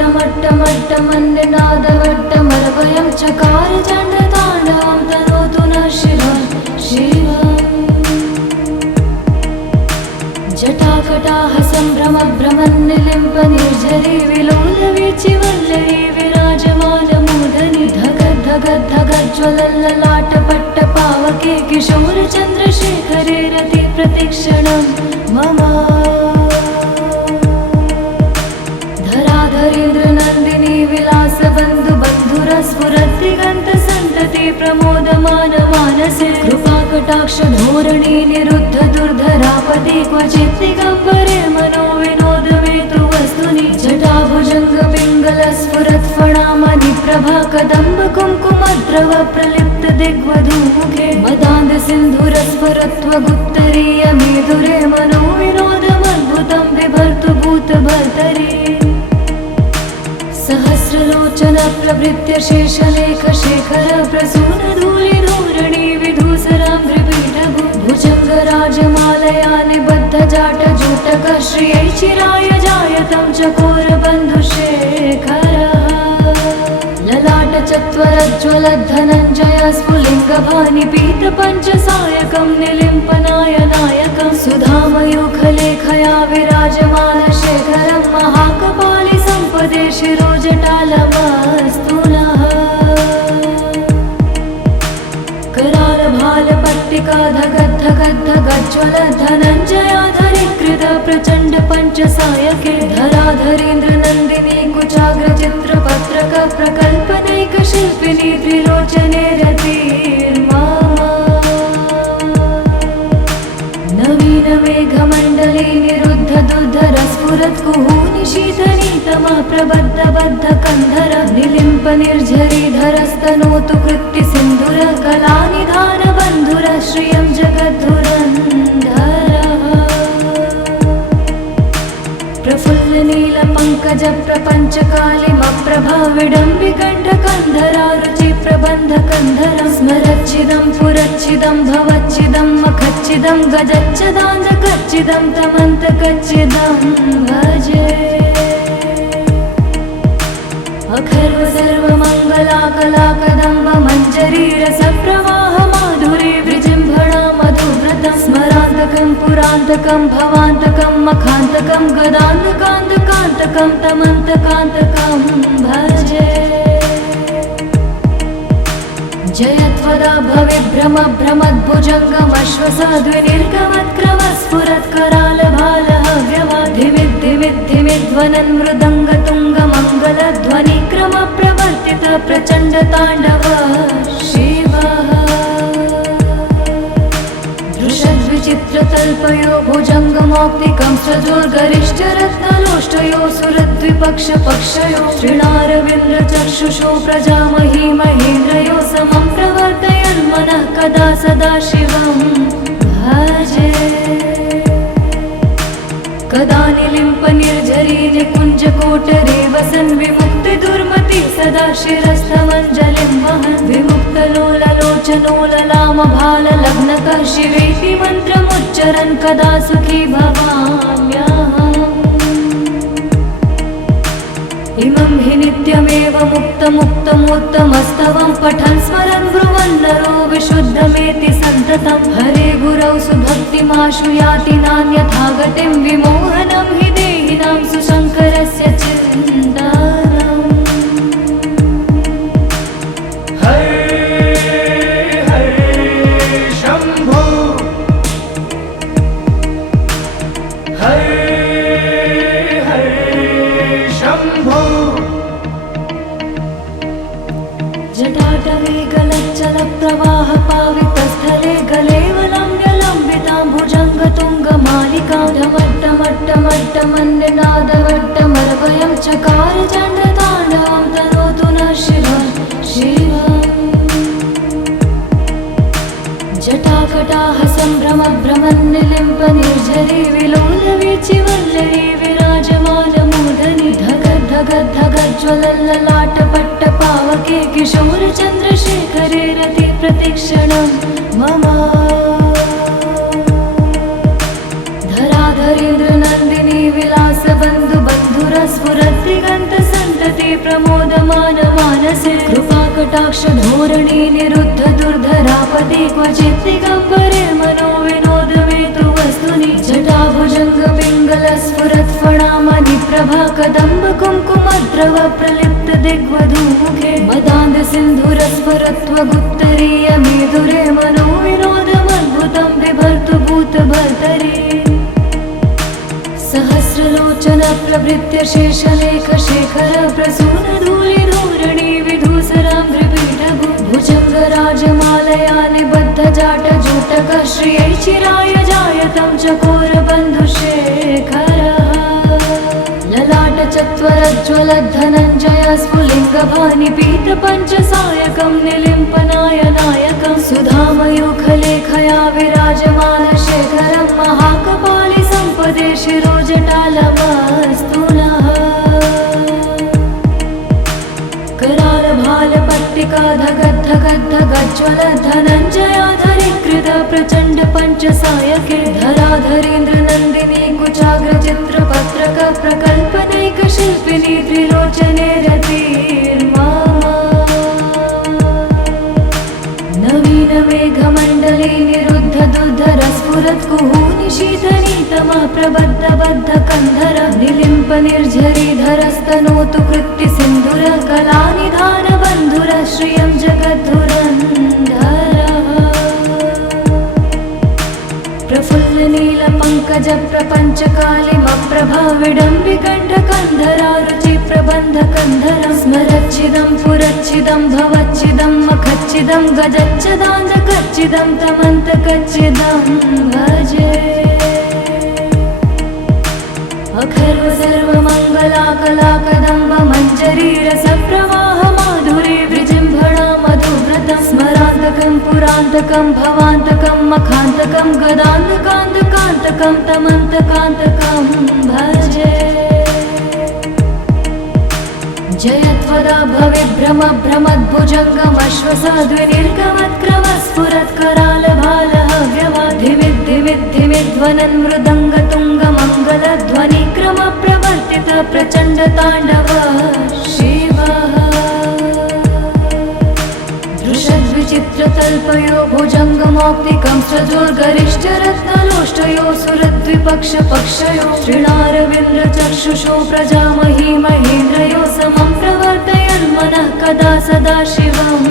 धमट्टमट्टमट्टमन्निनादवट्टमरवयं चकार चण्डताण्डवं तनोतु नः शिवं शिवम् जटाकटाह सम्भ्रमभ्रमन्निलिम्प निर्झरी विलोलवीचि वल्लरी विराजमानमूर्धनि धगद्धगद्धगज्ज्वलल्ललाटपट्टपावके किशोरचन्द्रशेखरे रति प्रतिक्षणं मम धराधरेन्द्रनन्दिनी विलासबन्धु बन्धुरस्फुरद्दिगन्तसन्तति प्रमोदमान मानसे कृपाकटाक्ष धोरणी निरुद्ध दुर्धरापति क्वचित् दिगम्बरे मनो विनोदमेतु वस्तुनि जटाभुजङ्ग पिङ्गलस्फुरत्फणामणि प्रभा कदम्ब कुङ्कुमद्रव प्रलिप्त दिग्वधूमुखे मदान्ध सिन्धुरस्फुरत्वगुप्तरीय मेधुरे मनो विनोदमद्भुतं बिभर्तु भूतभर्तरि सहस्रलोचन प्रभृत्य शेषलेख शेखर प्रसून धूलि धूरणी विधूसराम्भ्रिपीठभु भुजङ्गराजमालया निबद्ध जाट जूटक श्रियै चिराय जायतं चकोर बन्धुशेखरः ललाट चत्वरज्ज्वलद्धनञ्जय स्फुलिङ्गभानि पीत पञ्चसायकं निलिम्पनाय नायकं सुधामयूखलेखया विराजमान शेखरं महाकपालि सम्पदे शिरोजटालमस्तु नः करालभालपट्टिका धगद्धगद्धगज्ज्वल धनञ्जयाधरीकृत प्रचण्ड पञ्चसायके धराधरेन्द्रनन्दिनी कुचाग्रचित्रपत्रक प्रकल्पनैकशिल्पिनी त्रिलोचने रतिर्मा नवीनमेघमण्डली निरुद्ध दुर्धरस्फुरत् कुहूनि शीतनीतमा प्रबद्ध बद्ध कन्धर निलिम्प निर्झरीधरस्तनोतु कृत्ति सिन्धुर कलानिधान बन्धुर श्रियं जगद्धुरन्धरः प्रफुल्ल नील पंकज प्रपंच कालिमप्रभा विडम्बिकण्ठकन्धरा रुचि प्रबन्ध कन्धरं स्मरच्चिदं पुरच्चिदं भवच्चिदं मखच्चिदं गजच्चिदान्धकच्चिदं तमन्तकच्चिदं भजे अखर्व सर्वमङ्गलाकलाकदम्ब मञ्जरी रसप्रवाह माधुरी विजृम्भणा मधुव्रतं स्मरान्तकं पुरान्तकं भवान्तकं मखान्तकं गदान्तकान्तकान्तकं तमन्तकान्तकं भजे जयत्वदा भविभ्रम भ्रमद्भुजङ्गमश्वसाद्विनिर्गमत्करालभालहव्यवाधिमिद्धिमिद्धिमिध्वनन् मृदङ्गतुङ्गमङ्गलध्वनिक्रम प्रवर्तित प्रचण्डताण्डव शिवः दृशद्विचित्रतल्पयो भुजङ्गमौक्तिकं स्वजोर्गरिष्ठरत्नलोष्टयो सुरद्विपक्षपक्षयो श्रीणारविन्द्रचक्षुषो प्रजामही महेन्द्रयो समं प्रवर्तयन् मनः कदा सदा शिवं भजे कदा निलिम्प निर्झरी निकुञ्जकोटरे वसन् विमुक्ति दुर्मति सदा शिरस्थमञ्जलिं वहन् विमुक्तलोललोचनो ललामभाललग्नकः शिवेति मन्त्रमुच्चरन् कदा सुखी भवाम्यहम् इमं हि नित्यमेव मुक्तमुत्तमोत्तमस्तवं पठन् स्मरन् ब्रुवन् नरो विशुद्धमेति सन्ततं हरे गुरौ सुभक्तिमाशु याति नान्यथा गतिं विमोहनं हि देहिनां सुशङ्करस्य चिन्तनम् हरे हरे शम्भो हरे शम्भो जटाटवे गलच्चल प्रवाह पावितस्थले गलेवलम्ब्यलम्बितां भुजङ्गतुङ्गमालिकां धमट्टमट्टमट्टमन्निनादवट्टमरवयं चकार चण्डताण्डवं तनोतु नः शिवं शिवम् जटाकटाह सम्भ्रमभ्रमन्निलिम्प निर्झरी विलोलवीचि वल्लरी विराजमानमूर्धनि धगद्धगद्धगज्ज्वलल्ललाटपट्टपावके किशोरचन्द्रशेखरे रति प्रतिक्षणं मम धराधरेन्द्रनन्दिनी विलासबन्धु बन्धुरस्फुरद्दिगन्तसन्तति संतति प्रमोदमान मानसे कृपाकटाक्ष धोरणी निरुद्ध दुर्धरापदे क्वचित् दिगम्बरे मनो विनोदमेतु वस्तुनि जटाभुजङ्ग पिङ्गल स्फुरत् फणामणि प्रभा कदम्ब कुङ्कुमद्रव प्रलिप्त दिग्वधूमुखे मदान्ध सिन्धुरस्फुरत्वगुत्तरीय मेधुरे मनो विनोदमद्भुतं बिभर्तु भूतभर्तरि सहस्रलोचन प्रभृत्य शेषलेख शेखर प्रसून धूलि धूरणि विधूसरां त्रिपीठभु भुजङ्ग राजमालया निबद्ध जाट जूटक श्रियै चिराय जायतं चकोर बन्धुशेखरः ललाट चत्वरज्ज्वल धनञ्जय स्फुलिङ्गभानि पीत पञ्चसायकं निलिम्पनाय नायकं सुधामयूखलेखया विराजमान शेखरं महाकपालि सम्पदे शिरोजटालमस्तु नः कराल भाल पट्टिका धगद् धगद् धगज्ज्वल धनञ्जयाधरीकृत प्रचण्ड पञ्चसायके धराधरेन्द्र नन्दिनी कुचाग्र चित्रपत्रक प्रकल्पनैक शिल्पिनी त्रिलोचने रतिर्मा नवीन मेघमण्डले निरुद्ध दुर्धर स्फुरत् कुहूनि शीतनीतमः प्रबद्ध बद्ध कन्धर निलिम्प निर्झरीधरस्तनोतु कृत्ति सिन्धुर कलानिधान बन्धुर श्रियं जगद्धुरन्धरः प्रफुल्ल नील पङ्कज प्रपञ्च कालिमप्रभा विडम्बिकण्ठ कन्धरा रुचि प्रबन्ध कन्धरं स्मरच्छिदं पुरच्छिदं भवच्छिदं मखच्छिदं गजच्छदान्धकच्छिदं तमन्तकच्छिदं भजे अखर्व सर्वमङ्गलाकलाकदम्ब मञ्जरी रसप्रवाह माधुरी विजृम्भणा मधुव्रतं स्मरान्तकं पुरान्तकं भवान्तकं मखान्तकं गदान्तकान्तकान्तकं तमन्तकान्तकं भजे जयत्वदा भविभ्रम भ्रमद्भुजङ्गमश्वसाद्विनिर्गमत्क्रम स्फुरत् कराल भालः धिमिद्धिमिद्धिमिध्वनन् मृदङ्गतुङ्गमङ्गलध्वनिक्रम प्रवर्तित प्रचण्ड ताण्डव शिवः दृशद्विचित्रतल्पयो भुजङ्गमौक्तिकं सजोर्गरिष्ठरत्नलोष्टयो सुरद्विपक्षपक्षयो श्रीणारविन्द्रचक्षुषो प्रजामही महेन्द्रयो समं प्रवर्तयन् मनः कदा सदा शिवं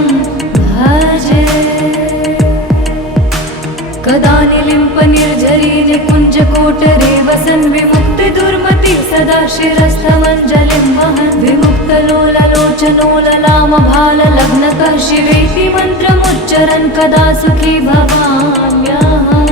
भजे कदा निलिम्प निर्झरी निकुञ्जकोटरे वसन् विमुक्ति दुर्मति सदा शिरस्थमञ्जलिं वहन् विमुक्तलोललोचनो ललाम भाल लग्नकः शिवेति मन्त्रमुच्चरन् कदा सुखी भवाम्यहम्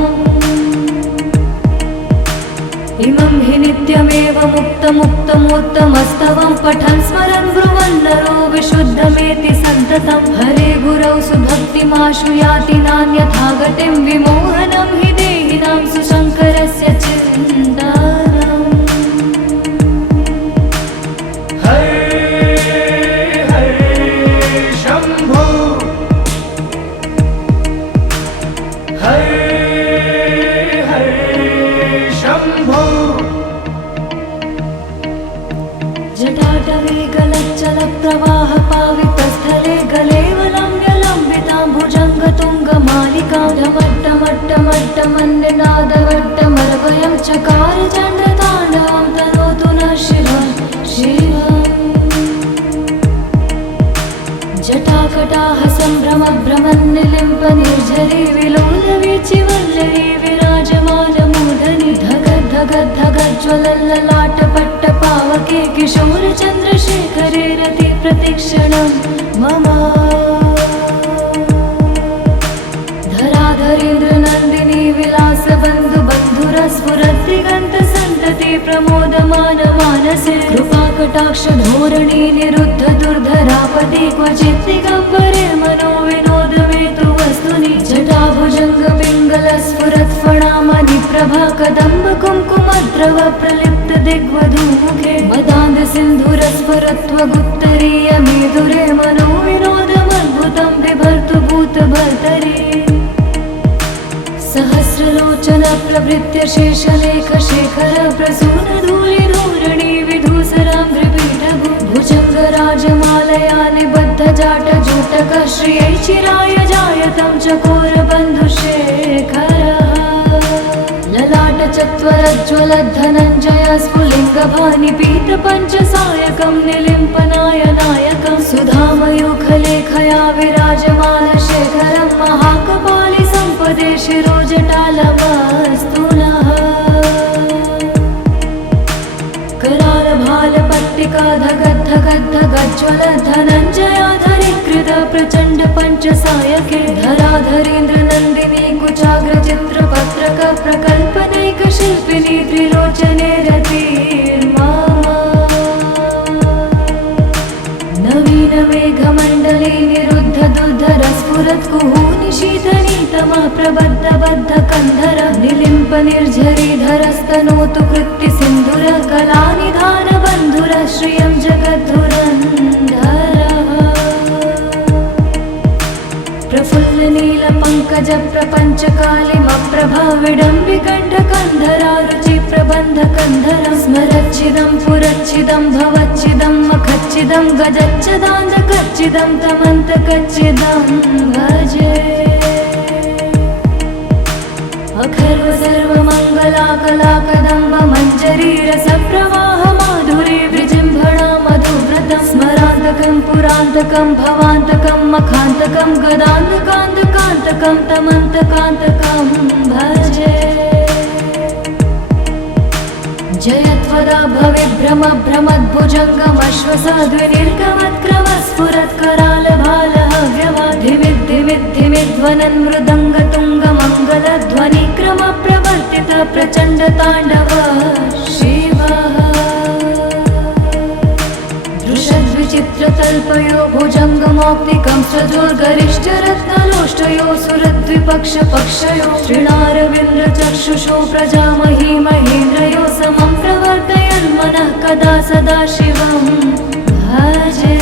इमं हि नित्यमेव मुक्तमुत्तमोत्तमस्तवं पठन् स्मरन् ब्रुवन् नरो विशुद्धमेति सन्ततं हरे गुरौ सुभक्तिमाशु याति नान्यथा गतिं विमोहनं हि देहिनां सुशङ्करस्य चिन्तनम् हरे हरे शम्भो हरे हरे शम्भो जटाटवे गलच्चल प्रवाह पावितस्थले गलेवलम्ब्यलम्बितां भुजङ्गतुङ्गमालिकां ढमट्टमट्टमट्टमन्निनादवट्टमर्वयं चकार चण्डताण्डवं तनोतु नः शिवं शिवम् जटाकटाह सम्भ्रम भ्रमन्निलिम्प निर्झरी विलोलवीचि वल्लरी विराजमानमूर्धनि धगद् धगद् धगज्ज्वलल्ललाट पट्टपावके किशोर चन्द्रशेखरे रति प्रतिक्षणं मम धराधरेन्द्र नन्दिनी विलास बन्धु बन्धुर स्फुरत् दिगन्त सन्तति प्रमोदमान मानसे कृपाकटाक्ष धोरणी निरुद्ध दुर्धरापदे क्वचित् दिगम्बरे मनो विनोदमेतु वस्तुनि जटाभुजङ्ग पिङ्गल स्फुरत् फणामणि प्रभा कदम्ब कुङ्कुमद्रव प्रलिप्त दिग्वधूमुखे मदान्ध सिन्धुरस्फुरत्वगुत्तरीय मेधुरे मनो विनोदमद्भुतं बिभर्तु भूतभर्तरि सहस्रलोचन प्रभृत्य शेषलेख शेखर प्रसून धूलि धूरणि विधूसरां त्रिपीठभु भुजङ्ग मालयाने बद्धजाटजूटकः श्रियै चिराय जायतं चकोरबन्धुशेखरः ललाटचत्वरज्ज्वलद्धनञ्जय स्फुलिङ्गभानिपीतपञ्चसायकं निलिम्पनायनायकं सुधामयूखलेखया विराजमानशेखरं महाकपालि सम्पदे शिरोजटालमस्तु नः करालभालपट्टिकाधगद्धगद्धगज्ज्वलद्धनञ्जयाधरीकृत प्रचण्ड पञ्चसायके धराधरेन्द्रनन्दिनी कुचाग्रचित्रपत्रक प्रकल्पनैकशिल्पिनी त्रिलोचने रतिर्मा नवीनमेघमण्डले निरुद्धदुर्धरस्फुरत्कुहूनिशीतनीतमः प्रबद्धबद्धकन्धर निलिम्प निर्झरीधरस्तनोतु कृत्तिसिन्धुरः कलानिधानबन्धुरः श्रियं जगद्धुरन्धरः प्रफुल्लनीलपङ्कजप्रपञ्चकालिमप्रभाविडम्बिकण्ठकन्धरा रुचिप्रबन्धकन्धरं स्मरच्छिदं पुरच्छिदं भवच्छिदं मखच्छिदं गजच्छदान्धकच्छिदं तमन्तकच्छिदं भजे अखर्व सर्वमङ्गलाकलाकदम्ब मञ्जरीरसप्रवाह माधुरी विजृम्भणा मधुव्रतं स्मरान्तकं पुरान्तकं भवान्तकं मखान्तकं गदान्तकान्तकान्तकं तमन्तकान्तकं भजे जयत्वदा भविभ्रम भ्रमद्भुजङ्गमश्वसाद्विनिर्गमत्क्रमस्फुरत्करालभालहव्यवाधिमिद्धिमिद्धिमिध्वनन् मृदङ्गतुङ्गमङ्गलध्वनिक्रम प्रवर्तित प्रचण्डताण्डव शिवः दृशद्विचित्रतल्पयो भुजङ्गमौक्तिकं स्वजोर्गरिष्ठरत्नलोष्टयो सुरद्विपक्षपक्षयो श्रीणारविन्द्रचक्षुषो प्रजामही महेन्द्रयो समं प्रवर्तयन्मनः कदा सदा शिवं भजे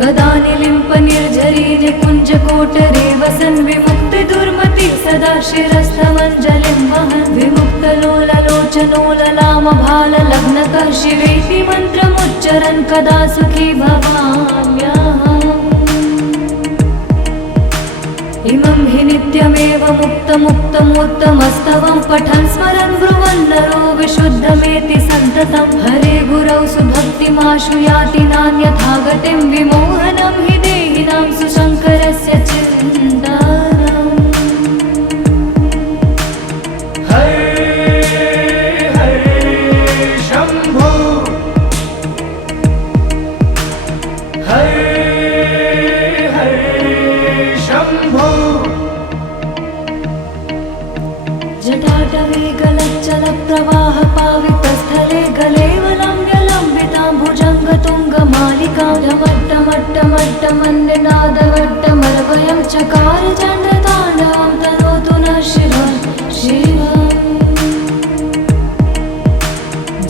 कदा निलिम्प निर्झरी निकुञ्जकोटरे वसन् विमुक्तिदुर्मति सदा शिरस्थमञ्जलिं वहन् विमुक्तलोललोचनो ललामभाललग्नकः शिवेति मन्त्रमुच्चरन् कदा सुखी भवाम्यहम् इमं हि नित्यमेव मुक्तमुक्तमोत्तमस्तवं पठन् स्मरन् ब्रुवन् नरो विशुद्धमेति सन्ततं हरे गुरौ सुभक्तिमाशु याति नान्यथा गतिं विमोहनं हि देहिनां सुशङ्करस्य चिन्तनम् हरे हरे शम्भो हरे हरे शम्भो जटाटवे गलच्चलप्रवाहपावितस्थले गलेवलम्ब्यलम्बितां भुजङ्गतुङ्गमालिकां ढमट्टमट्टमट्टमन्निनादवट्टमरवयं चकार चण्डताण्डवं तनोतु नः शिवः शिवम्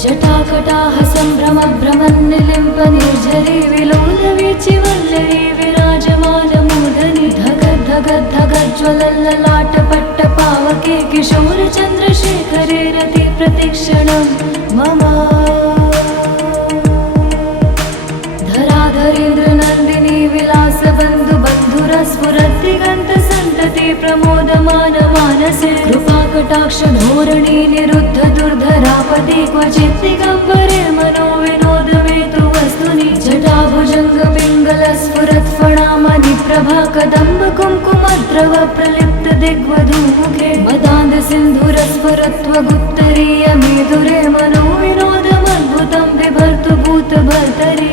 जटाकटाह सम्भ्रमभ्रमन्निलिम्प निर्झरी विलोलवीचिवल्लरी विराजमानमूर्धनि धगद्धगद्धगज्ज्वलल्ललाटपट्टपावके किशोरचन्द्रशेखरे रति प्रतिक्षणं मम धराधरेन्द्रनन्दिनी विलासबन्धुबन्धुरस्फुरद्दिगन्तसन्तति प्रमोदमानमानसे कृपाकटाक्षधोरणी निरुद्ध दुर्धरापदि क्वचित् दिगम्बरे मनो विनोदमेतु वस्तुनि जटाभुजङ्गपिङ्गलस्फुरत्फणामणिप्रभा कदम्ब कुङ्कुमद्रव प्रलिप्त दिग्वधूमुखे मदान्धसिन्धुरस्फुरत्वगुत्तरीयमेधुरे मनो विनोदमद्भुतं बिभर्तु भूतभर्तरि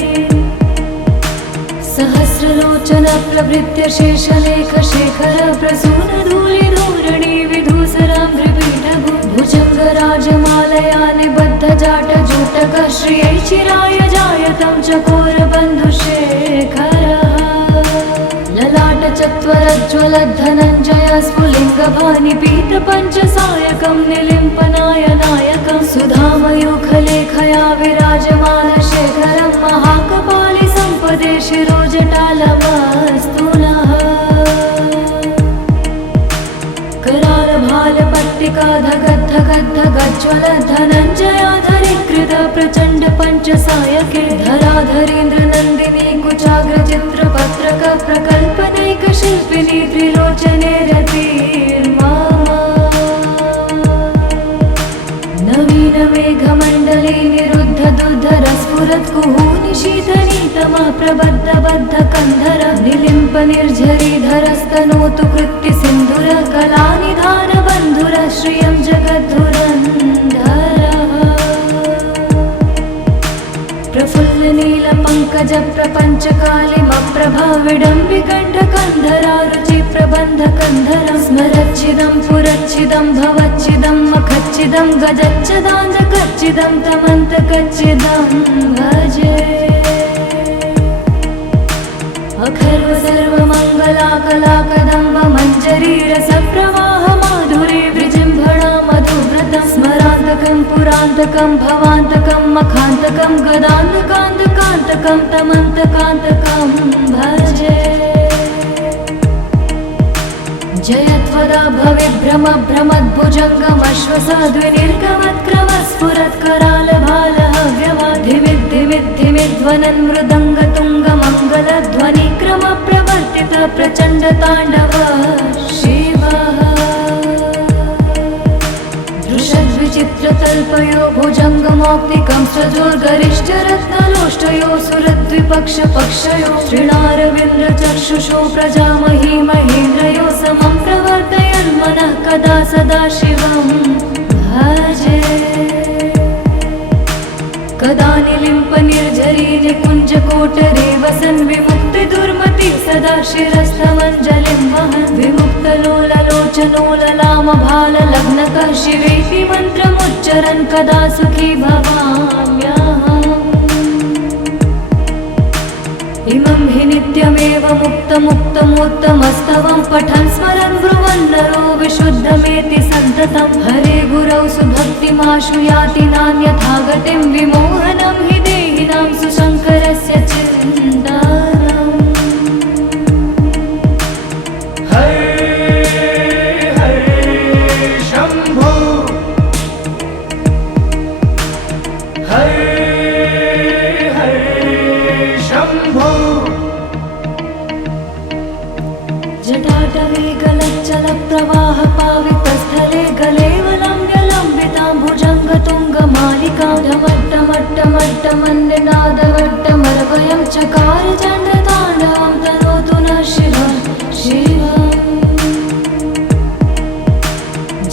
सहस्रलोचन प्रभृत्य शेषलेखशेखर प्रसूनधूलिधूरणि विधूसराम्भ्रिपीठभु भुजङ्गराजमालयानि बद्धजाटजूटकः श्रियै चिराय जायतं चकोरबन्धुशेखरः ललाटचत्वरज्ज्वलद्धनञ्जय स्फुलिङ्गभानिपीतपञ्चसायकं निलिम्पनायनायकं सुधामयूखलेखया विराजमानशेखरं महाकपालि सम्पदे शिरोजटालमस्तु नः करालभालपट्टिकाधगद्धग धगद्धगज्ज्वल धनञ्जयाधरीकृत प्रचण्ड पञ्चसायके धराधरेन्द्र नन्दिनी कुचाग्र चित्रपत्रक प्रकल्पनैक शिल्पिनी त्रिलोचने रतिर्मामा नवीन मेघमण्डले निरुद्ध दुर्धर स्फुरत् कुहूनिशीतनीतमा प्रबद्ध बद्ध कन्धर निलिम्प निर्झरीधरस्तनोतु कृत्ति सिन्धुर कलानिधान बन्धुर श्रियं जगद्धुरन्धरः प्रफुल्ल नील पंकज प्रपंच कालिमप्रभा विडम्बिकण्ठ कन्धरा रुचि प्रबन्ध कन्धर स्मरच्छिदं पुरच्छिदं भवच्छिदं मखच्छिदं गजच्छदान्धकच्छिदं तमन्तकच्छिदं भजे अखर्व सर्वमङ्गलाकलाकदम्ब मञ्जरी रसप्रवाह माधुरी विजृम्भणा मधुव्रतं स्मरान्तकं पुरान्तकं भवान्तकं मखान्तकं गदान्तकान्तकान्तकं तमन्तकान्तकं भजे जयत्वदा भविभ्रम भ्रमद्भुजङ्गमश्वसाद्विनिर्गमत्क्रम स्फुरत्करालभालहव्यमाधिमिद्धिमिद्धिमिध्वनन् मृदङ्गतुङ्गमङ्गलध्वनिक्रम प्रवर्तित प्रचण्ड ताण्डव शिवः दृशद्विचित्रतल्पयो भुजङ्गमौक्तिकं सजोर्गरिष्ठरत्नलोष्टयो सुरद्विपक्षपक्षयो श्रीणारविन्द्रचक्षुषो प्रजामही महेन्द्रयो समं प्रवर्तयन् मनः कदा सदा शिवं भजे कदा निलिम्प निर्झरी निकुञ्जकोटरे वसन् विमुक्तिदुर्मति सदा शिरस्थमञ्जलिं वहन् विमुक्तलोललोचनोललामभाललग्नकः शिवेति मन्त्रमुच्चरन् कदा सुखी भवाम्यहम् इमं हि नित्यमेव मुक्तमुत्तमोत्तमस्तवं पठन् स्मरन् ब्रुवन् नरो विशुद्धमेति सन्ततं हरे गुरौ सुभक्तिमाशु याति नान्यथा गतिं विमोहनं हि देहिनां सुशङ्करस्य चिन्तनम् हरे हरे शम्भो हरे हरे शम्भो जटाटवे गलच्चल प्रवाह पावितस्थले गलेवलम्ब्यलम्बितां भुजङ्गतुङ्गमालिकां ढमट्टमट्टमट्टमन्निनादवट्टमर्वयं चकार चण्डताण्डवं तनोतु नः शिवं शिवम्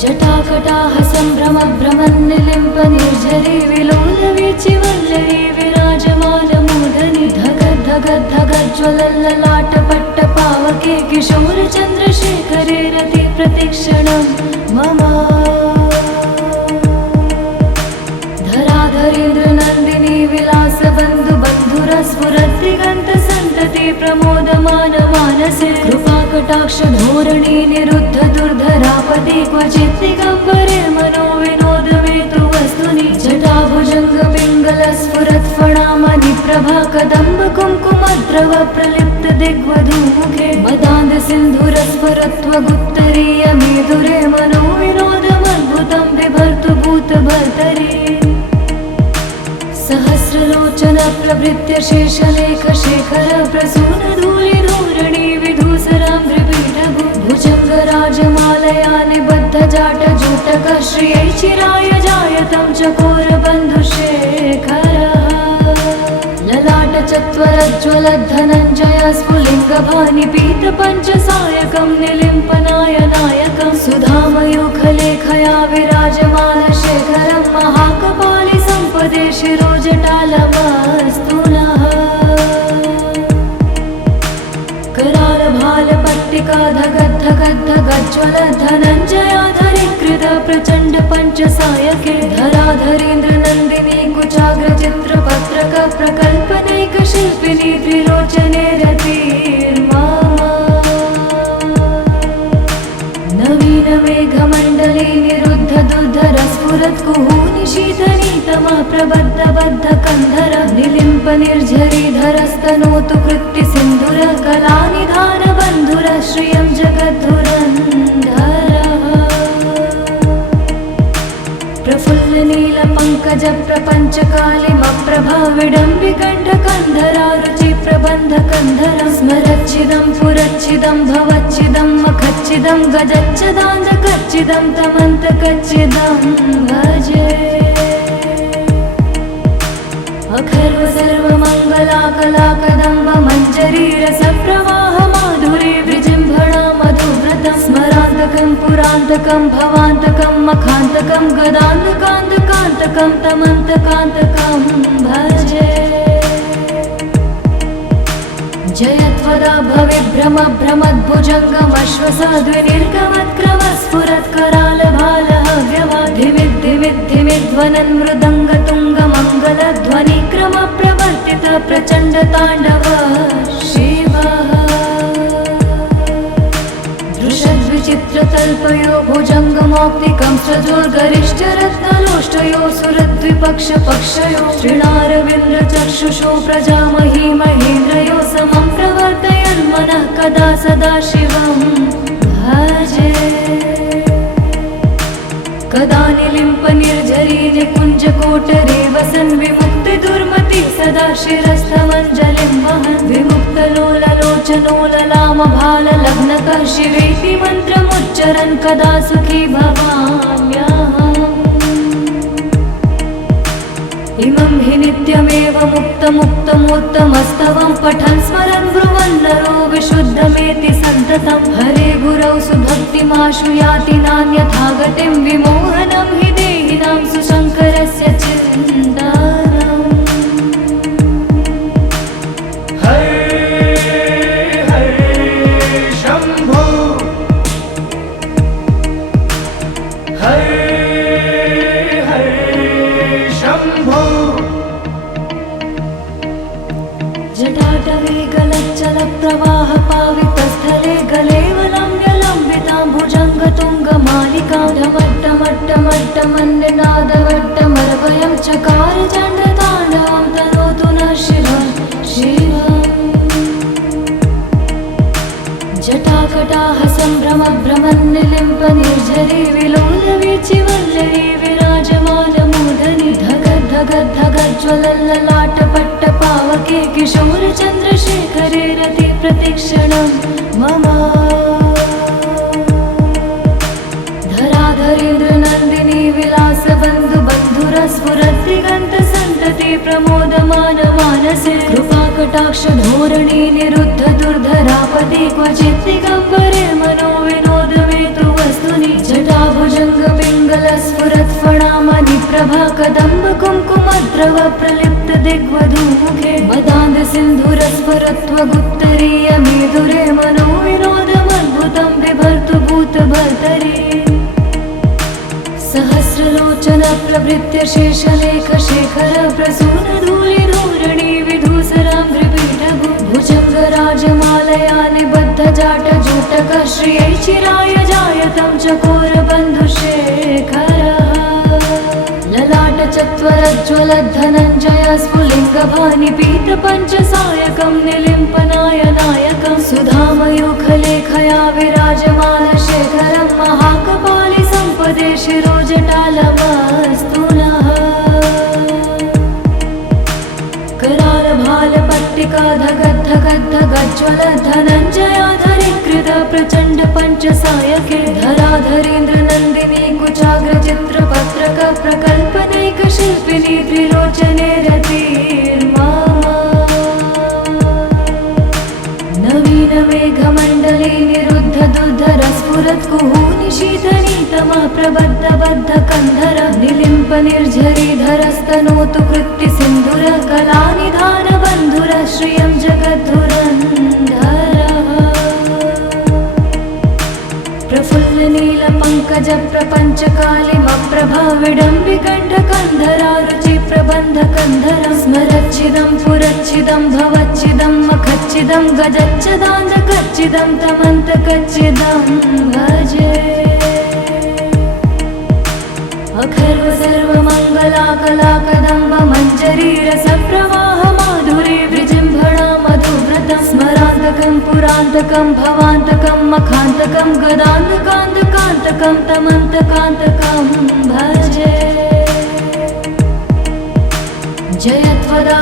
जटाकटाह सम्भ्रम भ्रमन्निलिम्प निर्झरी विलोलवीचिवल्लरी विराजमानमूर्धनि धगद्धगद्धगज्ज्वलल्ललाटपट्टपावके किशोरचन्द्रशेखरे रति प्रतिक्षणं मम धराधरेन्द्र नन्दिनी विलासबन्धु बन्धुर स्फुरद्दिगन्त सन्तति प्रमोदमान मानसे कृपाकटाक्ष धोरणी निरुद्ध दुर्धरापदि क्वचित् दिगम्बरे मनो विनोदमेतु वस्तुनि जटाभुजङ्ग पिङ्गल स्फुरत्फणामणि प्रभा कदम्ब कुङ्कुमद्रव प्रलिप्त दिग्वधूमुखे मदान्ध सिन्धुर स्फुरत्वगुप्तरीय मेधुरे मनो विनोदमद्भुतं बिभर्तु भूतभर्तरि सहस्रलोचन प्रभृत्य शेषलेख शेखर प्रसून धूलि धूरणि विधूसराम्भ्रिपीठभु भुजङ्गराजमालया निबद्ध जाट जूटक श्रियै चिराय जायतं चकोर बन्धुशेखरः ललाट चत्वरज्ज्वल धनञ्जय स्फुलिङ्गभानि पीत पञ्चसायकं निलिम्पनाय नायकं सुधामयूखलेखया विराजमान शेखरं महाकपालि सम्पदे शिरोजटालमस्तु नः करालभालपट्टिका धगद्धगद्धगज्ज्वल धनञ्जयाधरीकृत प्रचण्ड पञ्चसायके धराधरेन्द्र नन्दिनी कुचाग्र चित्रपत्रक प्रकल्पनैक शिल्पिनी त्रिलोचने रतिर्मामा नवीन मेघमण्डले निरुद्ध दुर्धर स्फुरत् कुहूनिशीतनीतमा प्रबद्ध बद्ध कन्धर निलिम्प निर्झरीधरस्तनोतु कृत्ति सिन्धुर कलानिधान बन्धुर श्रियं जगद्धुरन्धरः प्रपञ्चकालिमप्रभाविडम्बिकण्ठकन्धरारुचि प्रबन्धकन्धरं स्मरच्चिदं पुरच्चिदं भवच्चिदं मखच्चिदं गजच्चिदान्तकच्चिदं तमन्तकच्चिदं भजे अखर्व सर्वमङ्गलाकलाकदम्ब मञ्जरीरसप्रवाह माधुरी विजृम्भणा मधुव्रतं स्मरान्तकं पुरान्तकं भवान्तकं मखान्तकं गदान्तकान्तकान्तकं तमन्तकान्तकं भजे जयत्वदा भविभ्रम भ्रमद्भुजङ्गमश्वसाद्विनिर्गमत्क्रमस्फुरत्करालभालहव्यवाधिमिद्धिमिद्धिमिध्वनन् मृदङ्गतुङ्गमङ्गलध्वनिक्रम प्रवर्तित प्रचण्डताण्डव शिवः दृशद्विचित्रतल्पयो भुजङ्गमौक्तिकं सजोर्गरिष्ठरत्नलोष्टयो सुरद्विपक्षपक्षयो श्रीणारविन्द्रचक्षुषो प्रजामही महेन्द्रयो समं प्रवर्तयन्मनः कदा सदा शिवं भजे कदा निलिम्पनिर्झरी निकुञ्जकोटरे वसन् विमुक्तिदुर्मति सदा शिरस्थमञ्जलिं वहन् विमुक्तलोललोचनो ललामभाललग्नकः शिवेति मन्त्रमुच्चरन् कदा सुखी भवाम्यहम् इमं हि नित्यमेव मुक्तमुत्तमस्तवं पठन् स्मरन् ब्रुवन् नरो विशुद्धमेति सन्ततं हरे गुरौ सुभक्तिमाशु याति नान्यथा गतिं विमोहनं हि देहिनां सुशङ्करस्य चिन्तनम् हरे हरे शम्भो हरे हरे शम्भो जटाटवे गलच्चलप्रवाह पावितस्थले गलेवलम्ब्यलम्बितां भुजङ्गतुङ्गमालिकां ढमट्टमट्टमट्टमन्निनादवट्टमर्वयं चकार चण्डताण्डवं तनोतु नः शिवः शिवम् जटाकटाह सम्भ्रमभ्रमन्निलिम्पनिर्झरी विलोलवीचिवल्लरी विराजमानमूर्धनि धगद्धगद्धगज्ज्वलल्ललाटपट्टपावके किशोरचन्द्रशेखरे रति प्रतिक्षणं मम धराधरेन्द्रनन्दिनी विलासबन्धुबन्धुरस्फुरद्दिगन्तसन्तति प्रमोदमानमानसे कृपाकटाक्षधोरणी निरुद्ध दुर्धरापदि क्वचित् दिगम्बरे मनो विनोदमेतु वस्तुनि जटाभुजङ्गपिङ्गलस्फुरत्फणामणि प्रभा कदम्ब कुङ्कुमद्रव प्रलिप्त दिग्वधूमुखे मदान्धसिन्धुरस्फुरत्वगुत्तरीयमेधुरे मनो विनोदमद्भुतं बिभर्तु भूतभर्तरि सहस्रलोचन प्रभृत्य शेषलेखशेखर प्रसूनधूलिधूरणि विधूसराम्भ्रिपीठभु भुजङ्गराजमालया निबद्धजाटजूटक श्रियै चिराय जायतं चकोरबन्धुशेखरः ललाटचत्वरज्ज्वलद्धनञ्जय स्फुलिङ्गभानिपीतपञ्चसायकं निलिम्पनायनायकं सुधामयूखलेखया विराजमानशेखरं महाकपालि सम्पदे शिरोजटालमस्तु नः करालभालपट्टिका धगद्धगद्धगज्ज्वलद्धनञ्जयाधरीकृत प्रचण्ड पञ्चसायके धराधरेन्द्रनन्दिनी कुचाग्रचित्रपत्रक प्रकल्पनैकशिल्पिनी त्रिलोचने रतिर्मा नवीनमेघमण्डले निरुद्ध दुर्धरस्फुरत्कुहूनि शीतनीतमः प्रबद्धबद्धकन्धर निलिम्पनिर्झरीधरस्तनोतु कृत्तिसिन्धुर कलानिधानबन्धुर श्रियं जगद्धुरन्धरः प्रफुल्लनीलपङ्कजप्रपञ्चकालिमप्रभाविडम्बिकण्ठकन्धरारुचि प्रबन्धकन्धरं स्मरच्चिदं पुरच्चिदं भवच्चिदं मखच्चिदं गजच्चिदान्तकच्चिदं तमन्तकच्चिदं भजे अखर्व सर्वमङ्गलाकलाकदम्ब मञ्जरीरसप्रवाह माधुरी विजृम्भणा मधुव्रतं स्मरान्तकं पुरान्तकं भवान्तकं मखान्तकं गदान्तकान्तकान्तकं तमन्तकान्तकं भजे जयत्वदा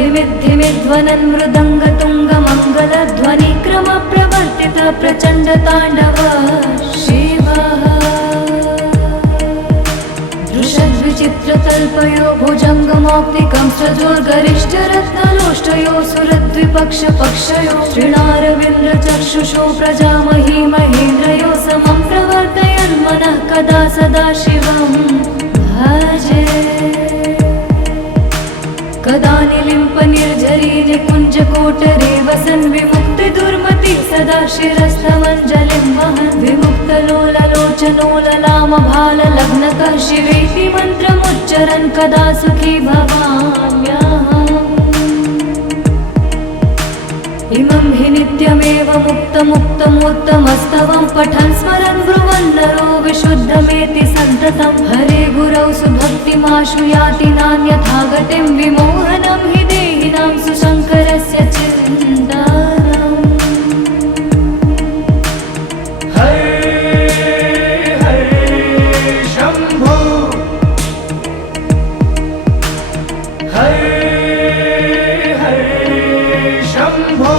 भविभ्रमभ्रमद्भुजङ्गमश्वसाद्विनिर्गमत्क्रमस्फुरत्करालभालहव्यवाधिमिद्धिमिद्धिमिध्वनन् मृदङ्गतुङ्गमङ्गलध्वनिक्रमप्रवर्तित प्रचण्डताण्डव शिवः दृशद्विचित्रतल्पयो भुजङ्गमौक्तिकं सजोर्गरिष्ठरत्नलोष्टयो सुरद्विपक्षपक्षयो श्रीणारविन्द्रचक्षुषो प्रजामही महेन्द्रयो समं प्रवर्तयन् मनः कदा सदा शिवं भजे कदा निलिम्पनिर्झरी निकुञ्जकोटरे वसन् विमुक्तिदुर्मति सदा शिरस्थमञ्जलिं वहन् विमुक्तलोललोचनो ललामभाललग्नकः शिवेति मन्त्रमुच्चरन् कदा सुखी भवाम्यहम् इमं हि नित्यमेव मुक्तमुत्तमोत्तमस्तवं पठन् स्मरन् ब्रुवन् नरो विशुद्धमेति सन्ततं हरे गुरौ सुभक्तिमाशु याति नान्यथा गतिं विमोहनं हि देहिनां सुशङ्करस्य चिन्तनम् हरे हरे शम्भो हरे शम्भो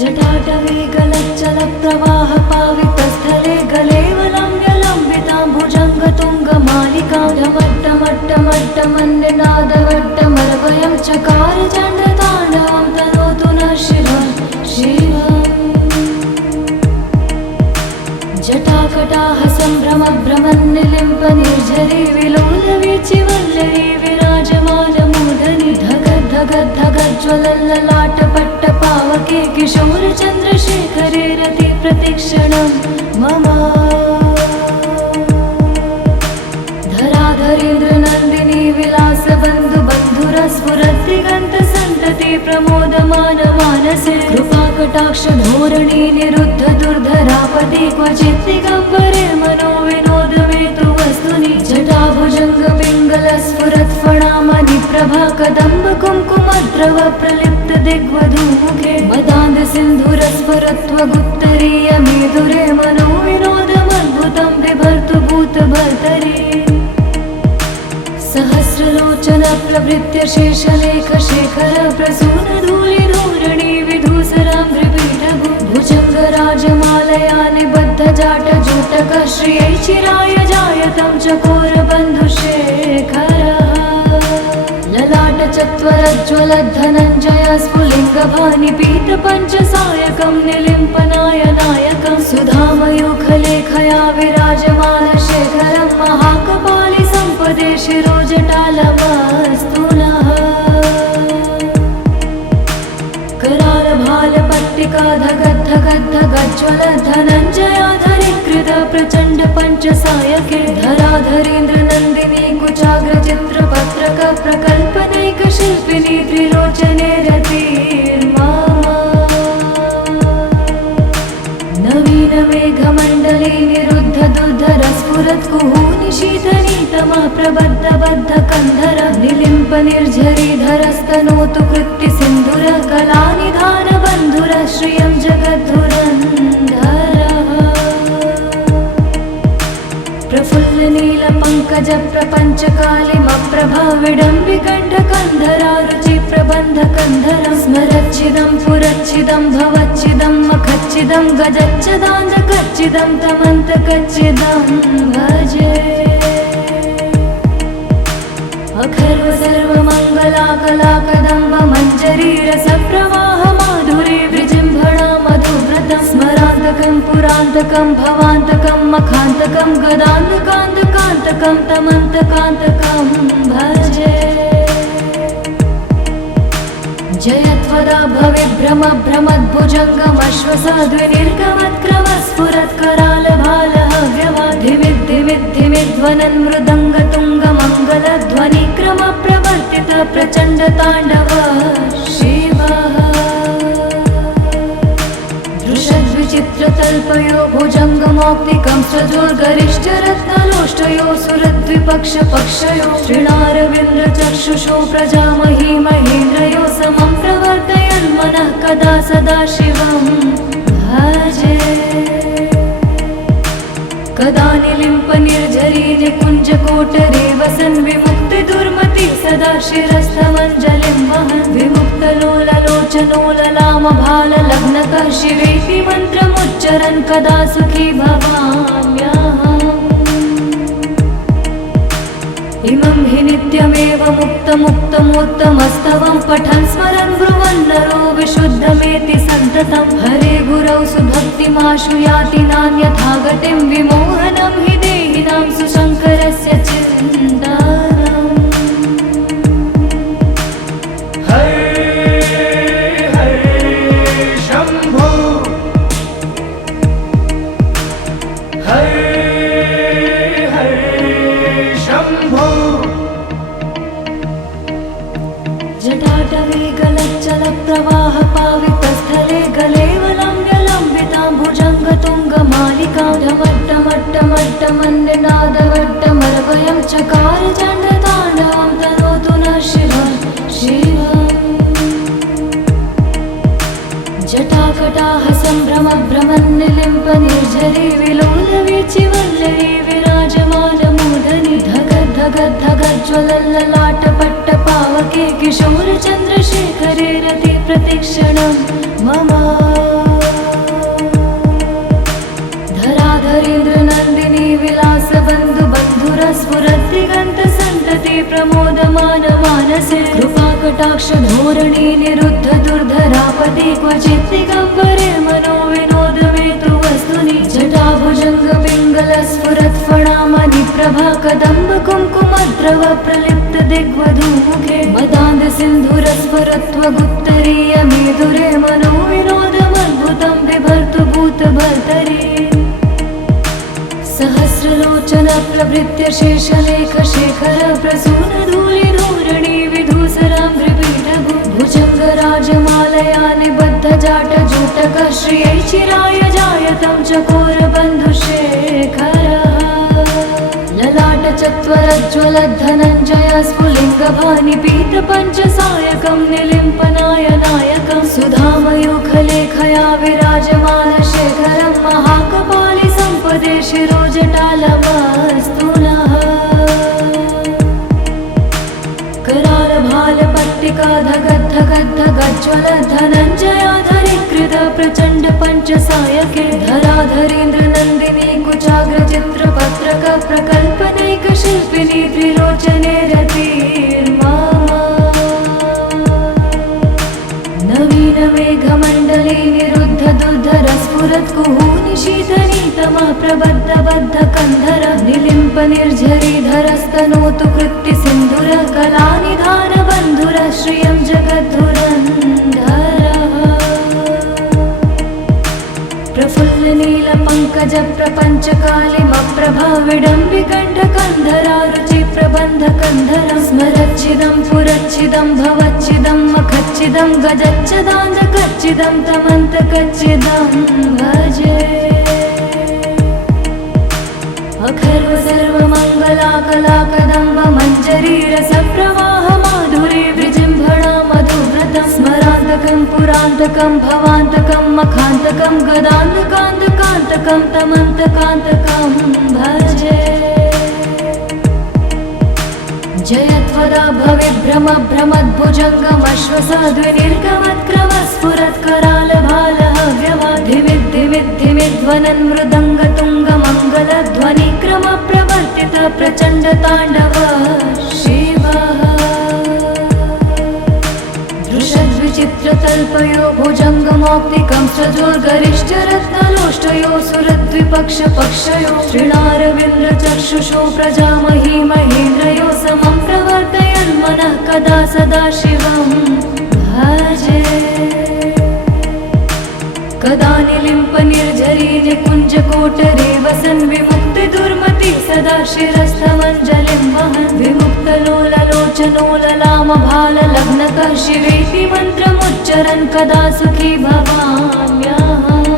जटाटवे गलच्चलप्रवाह पावितस्थले गलेवलम्ब्यलम्बितां भुजङ्गतुङ्गमालिकां ढमट्टमट्टमट्टमन्निनादवट्टमर्वयं चकार चण्डताण्डवं तनोतु नः शिवं शिवम् जटाकटाह सम्भ्रमभ्रमन्निलिम्पनिर्झरी विलोलवीचिवल्लरी विराजमानमूर्धनि धगद्धगद्धगज्ज्वलल्ललाटपट्टपावके किशोरचन्द्रशेखरे रति प्रतिक्षणं मम धराधरेन्द्रनन्दिनी विलासबन्धुबन्धुरस्फुरद्दिगन्तसन्तति प्रमोदमानमानसे कृपाकटाक्षधोरणी निरुद्ध दुर्धरापदि क्वचित् दिगम्बरे मनो विनोदमेतु वस्तुनि जटाभुजङ्गपिङ्गलस्फुरत्फणामणिप्रभा कदम्ब कुङ्कुमद्रव प्रलिप्त दिग्वधूमुखे मदान्दसिन्धुरस्फुरत्वगुत्तरीयमेधुरे मनो विनोदमद्भुतं बिभर्तु भूतभर्तरि सहस्रलोचन प्रभृत्य शेषलेखशेखर प्रसूनधूलिधूरणि विधूसराङ्घ्रिपीठभु भुजङ्गराजमालया निबद्धजाटजूटकः श्रियै चिराय जायतं चकोरबन्धुशेखरः ललाटचत्वरज्ज्वलद्धनञ्जय स्फुलिङ्गभानिपीतपञ्चसायकं निलिम्पनाय नायकं सुधामयूखलेखया विराजमानशेखरं महाकपालि सम्पदे शिरोजटालमस्तु नः करालभालपट्टिका धगद्धगद्धगज्ज्वलद्धनञ्जयाधरीकृत प्रचण्ड पञ्चसायके धराधरेन्द्रनन्दिनी कुचाग्रचित्रपत्रक प्रकल्पनैकशिल्पिनी त्रिलोचने रतिर्मा नवीनमेघमण्डले निरुद्ध दुर्धरस्फुरत्कुहूनि शीतनीतमा प्रबद्धबद्धकन्धर निलिम्पनिर्झरीधरस्तनोतु कृत्तिसिन्धुर कलानिधानबन्धुर श्रियं जगद्धुरन्धरः प्रफुल्लनीलपङ्कजप्रपञ्चकालिमप्रभा विडम्बिकण्ठकन्धरा रुचिप्रबन्धकन्धरं स्मरच्छिदं पुरच्छिदं भवच्छिदं मखच्छिदं गजच्छदान्धकच्छिदं तमन्तकच्छिदं भजे अखर्व सर्वमङ्गलाकलाकदम्ब मञ्जरी रसप्रवाह माधुरी विजृम्भणा मधुव्रतं स्मरान्तकं पुरान्तकं भवान्तकं मखान्तकं गदान्तकान्तकान्तकं तमन्तकान्तकं भजे जयत्वदा भविभ्रमभ्रमद्भुजङ्गमश्वसाद्विनिर्गमत्क्रमस्फुरत्करालभालहव्यवाधिमिद्धिमिद्धिमिध्वनन् मृदङ्गतुङ्गमङ्गलध्वनिक्रमप्रवर्तित प्रचण्डताण्डव शिवः दृशद्विचित्रतल्पयो भुजङ्गमौक्तिकं सजोर्गरिष्ठरत्नलोष्टयो सुरद्विपक्षपक्षयो श्रीणारविन्द्रचक्षुषो प्रजामही महेन्द्रयो समं प्रवर्तयन् मनः कदा सदा शिवं भजे। कदा निलिम्पनिर्झरी निकुञ्जकोटरे वसन् विमुक्तिदुर्मति सदा शिरस्थमञ्जलिं वहन् विमुक्तलोललोचनोललामभाललग्नकः शिवेति मन्त्रमुच्चरन् कदा सुखी भवाम्यहम्। इमं हि नित्यमेव मुक्तमुक्तमोत्तमस्तवं पठन् स्मरन् ब्रुवन् नरो विशुद्धमेति सन्ततं हरे गुरौ सुभक्तिमाशु याति नान्यथा गतिं विमोहनं हि देहिनां सुशङ्करस्य चिन्तनम्। हरे हरे शम्भो हरे शम्भो। जटाटवे गलच्चलप्रवाह पावितस्थले गलेवलम्ब्यलम्बितां भुजङ्गतुङ्गमालिकां ढमट्टमट्टमट्टमन्निनादवट्टमर्वयं चकार चण्डताण्डवं तनोतु नः शिवः शिवम्। जटाकटाः सम्भ्रमभ्रमन्निलिम्पनिर्झरी विलोलवीचिवल्लरी विराजमानमूर्धनि धगद्धगद्धगज्ज्वलल्ललाटपट्टपावके किशोरचन्द्रशेखरे रति प्रतिक्षणं मम। धराधरेन्द्रनन्दिनी विलासबन्धुबन्धुरस्फुरद्दिगन्तसन्तति प्रमोदमानमानसे कृपाकटाक्षधोरणी निरुद्ध दुर्धरापति क्वचित् दिगम्बरे मनो विनोदमेतु वस्तुनि जटाभुजङ्गपिङ्गलस्फुरत्फणामणि प्रभा कदम्ब कुङ्कुमद्रव प्रलिप्त दिग्वधूमुखे मदान्धसिन्धुरस्फुरत्वगुत्तरीयमेधुरे मनो विनोदमद्भुतं बिभर्तु भूतभर्तरि। सहस्रलोचन प्रभृत्य शेषलेखशेखर प्रसूनधूलिधूरणि विधूसराम्भ्रिपीठभु भुजङ्गराजमालया निबद्धजाटजूटकः श्रियै चिराय जायतं चकोरबन्धुशेखरः। ललाटचत्वरज्ज्वलद्धनञ्जय स्फुलिङ्गभानिपीतपञ्चसायकं निलिम्पनायनायकं सुधामयूखलेखया विराजमानशेखरं महाकपालि सम्पदे शिरोजटालमस्तु नः। करालभालपट्टिका धगद्धगद्धगज्ज्वलद्धनञ्जयाधरीकृत प्रचण्ड पञ्चसायके धराधरेन्द्रनन्दिनी कुचाग्रचित्रपत्रक प्रकल्पनैकशिल्पिनी त्रिलोचने रतिर्मा। नवीनमेघमण्डले निरुद्ध दुर्धरस्फुरत्कुहूनि शीतनीतमः प्रबद्धबद्धकन्धर निलिम्पनिर्झरीधरस्तनोतु कृत्तिसिन्धुरः कलानिधानबन्धुरः श्रियं जगद्धुरन्धरः। प्रफुल्लनीलपङ्कजप्रपञ्चकालिमप्रभा विडम्बिकण्ठकन्धरा रुचिप्रबन्धकन्धरं स्मरच्छिदं पुरच्छिदं भवच्छिदं मखच्छिदं गजच्छदान्धकच्छिदं तमन्तकच्छिदं भजे। अखर्व सर्वमङ्गलाकलाकदम्ब मञ्जरीरसप्रवाह माधुरी विजृम्भणा मधुव्रतं स्मरान्तकं पुरान्तकं भवान्तकं मखान्तकं गदान्तकान्तकान्तकं तमन्तकान्तकं भजे। जयत्वदा भविभ्रमभ्रमद्भुजङ्गमश्वसाद्विनिर्गमत्करालभालहव्यवाधिमिद्धिमिद्धिमिध्वनन् मृदङ्गतुङ्गमङ्गलध्वनिक्रमप्रवर्तित प्रचण्डताण्डवः शिवः। दृशद्विचित्रतल्पयो भुजङ्गमौक्तिकं सजोर्गरिष्ठरत्नलोष्टयो सुरद्विपक्षपक्षयो श्रीणारविन्द्रचक्षुषो प्रजामही महेन्द्रयो समं प्रवर्तयन् मनः कदा सदा शिवं भजे। कदा निलिम्पनिर्झरी निकुञ्जकोटरे वसन् विमुक्तिदुर्मति सदा शिरस्थमञ्जलिं वहन् विमुक्तलोललोचनोललामभाललग्नकः शिवेति मन्त्रमुच्चरन् कदा सुखी भवाम्यहम्।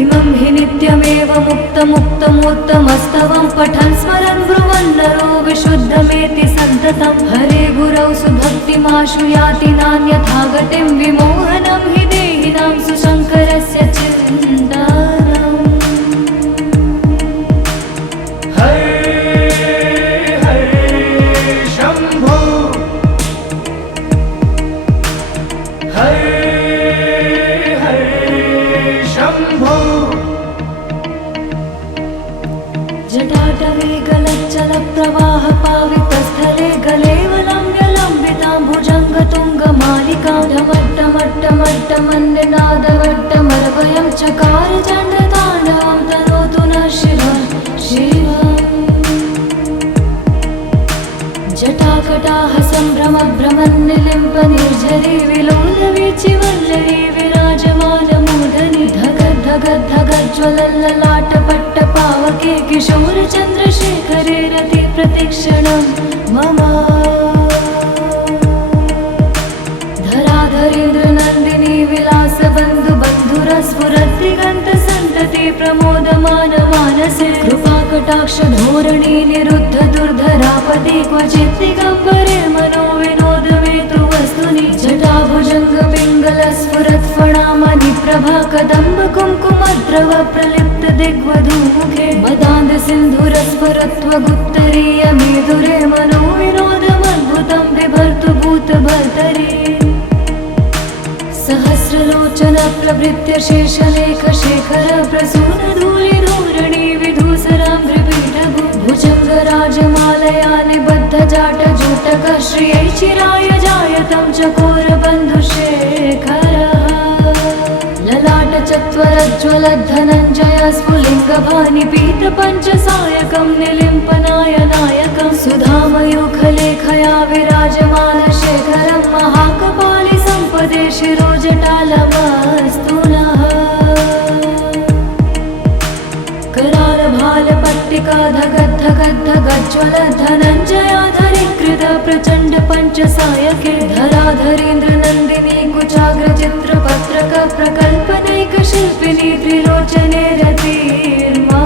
इमं हि नित्यमेव मुक्तमुक्तमोत्तमस्तवं पठन् स्मरन् ब्रुवन् नरो विशुद्धमेति सन्ततं हरे गुरौ सुभक्तिमाशु याति नान्यथा गतिं विमोहनं हि देहिनां सुशङ्करस्य चिन्तानम् हर हर शम्भो हर हर शम्भो जटाटवे गलच्चलप्रवाह पावितस्थले गलेवलम्ब्यलम्बितां भुजङ्गतुङ्गमालिकां ढमट्टमट्टमट्टमन्निनादवट्टमरवयं चकार चण्डताण्डवं तनोतु नः शिवः शिवम् जटाकटाः सम्भ्रमभ्रमन्निलिम्प निर्झरी विलोलवीचिवल्लरी विराजमानमूर्धनि धगद्धगद्धगज्ज्वलल्ललाटपट्टपावके किशोरचन्द्रशेखरे रति प्रतिक्षणं मम धराधरेन्द्रनन्दिनी विलासबन्धु बन्धुरस्फुरद्दिगन्तसन्तति प्रमोदमान मानसे कृपाकटाक्ष धोरणी निरुद्ध दुर्धरापदि क्वचित् दिगम्बरे मनो विनोदमेतु वस्तुनि जटाभुजङ्ग पिङ्गलस्फुरत्फणामणि प्रभा कदम्ब कुङ्कुमद्रव प्रलिप्त दिग्वधूमुखे मदान्ध सिन्धुरस्फुरत्वगुत्तरीय मेधुरे मनो विनोदमद्भुतं बिभर्तु भूतभर्तरि सहस्रलोचन प्रभृत्य शेषलेख शेखर प्रसून धूलिधूरणि विधूसराङ्घ्रिपीठभु भुजङ्गराजमालया निबद्ध जाटजूटक श्रियै चिराय जायतं चकोरबन्धुशेखरः ललाट चत्वरज्ज्वलद्धनञ्जय स्फुलिङ्गभानि पीतपञ्चसायकं निलिम्पनायनायकं सुधामयूखलेखया विराजमानशेखरं महाकपालि सम्पदे शिरोजटालमस्तु नः करालभालपट्टिका धगद्धगद्धगज्ज्वल धनञ्जयाधरीकृत प्रचण्ड पञ्चसायके धराधरेन्द्रनन्दिनी कुचाग्रचित्रपत्रक प्रकल्पनैकशिल्पिनी त्रिलोचने रतिर्मा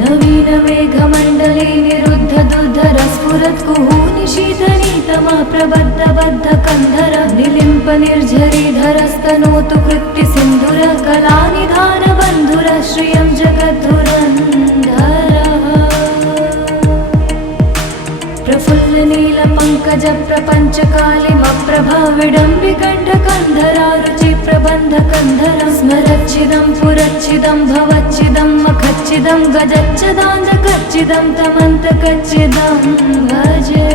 नवीन मेघमण्डले निरुद्ध दुर्धरस्फुरत्कुहूनि शीतनीतमा प्रबद्ध बद्ध कन्धर निलिम्प निर्झरीधरस्तनोतु कृत्ति सिन्धुर कलानिधान बन्धुर श्रियं जगद्धुरन्धरः प्रफुल्ल नील पङ्कज प्रपञ्च कालिमप्रभा विडम्बिकण्ठकन्धरा रुचि प्रबन्ध कन्धर स्मरच्छिदं पुरच्छिदं भवच्छिदं मखच्छिदं गजच्छदान्धकच्छिदं तमन्तकच्छिदं भजे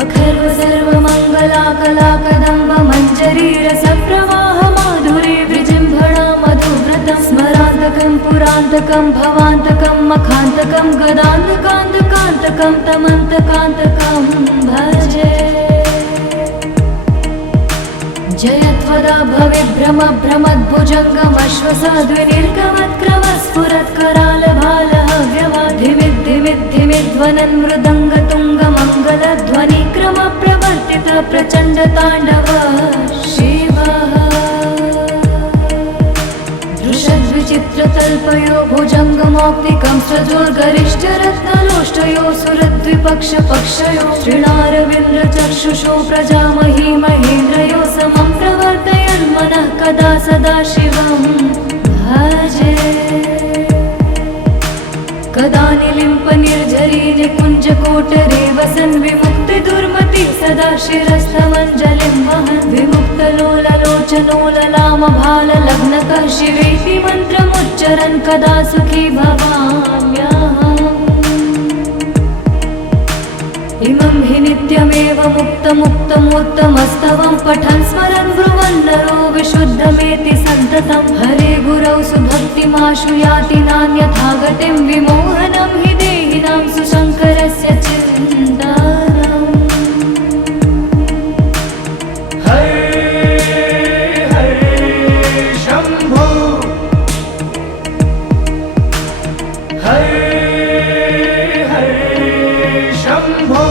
अखर्व सर्वमङ्गलाकलाकदम्ब मञ्जरी रसप्रवाह माधुरी विजृम्भणा मधुव्रतं स्मरान्तकं पुरान्तकं भवान्तकं मखान्तकं गदान्तकान्तकान्तकं तमन्तकान्तकं भजे जयत्वदा भविभ्रम भ्रमद्भुजङ्गमश्वसाद्विनिर्गमत्क्रमस्फुरत्करालभालहव्यवाधिमिद्धिमिद्धिमिध्वनन् मृदङ्गतुङ्गमङ्गलध्वनिक्रम प्रवर्तित प्रचण्डताण्डव शिवः दृशद्विचित्रतल्पयो भुजङ्गमौक्तिकं सजोर्गरिष्ठरत्नलोष्टयो सुरद्विपक्षपक्षयो श्रीणारविन्द्रचक्षुषो प्रजामही महेन्द्रयो समं प्रवर्तयन्मनः कदा सदा शिवं भजे कदा निलिम्प निर्झरी निकुञ्जकोटरे वसन् विमुक्तिदुर्मति सदा शिरस्थमञ्जलिं वहन् विमुक्तलोललोचनोललामभाललग्नकः शिवेति मन्त्रमुच्चरन् कदा सुखी भवाम्यहम् इमं हि नित्यमेव मुक्तमुक्तमोत्तमस्तवं पठन् स्मरन् ब्रुवन् नरो विशुद्धमेति सन्ततं हरे गुरौ सुभक्तिमाशु याति नान्यथा गतिं विमोहनं हि देहिनां सुशङ्करस्य चिन्तानम् हर हर शम्भो हर हर शम्भो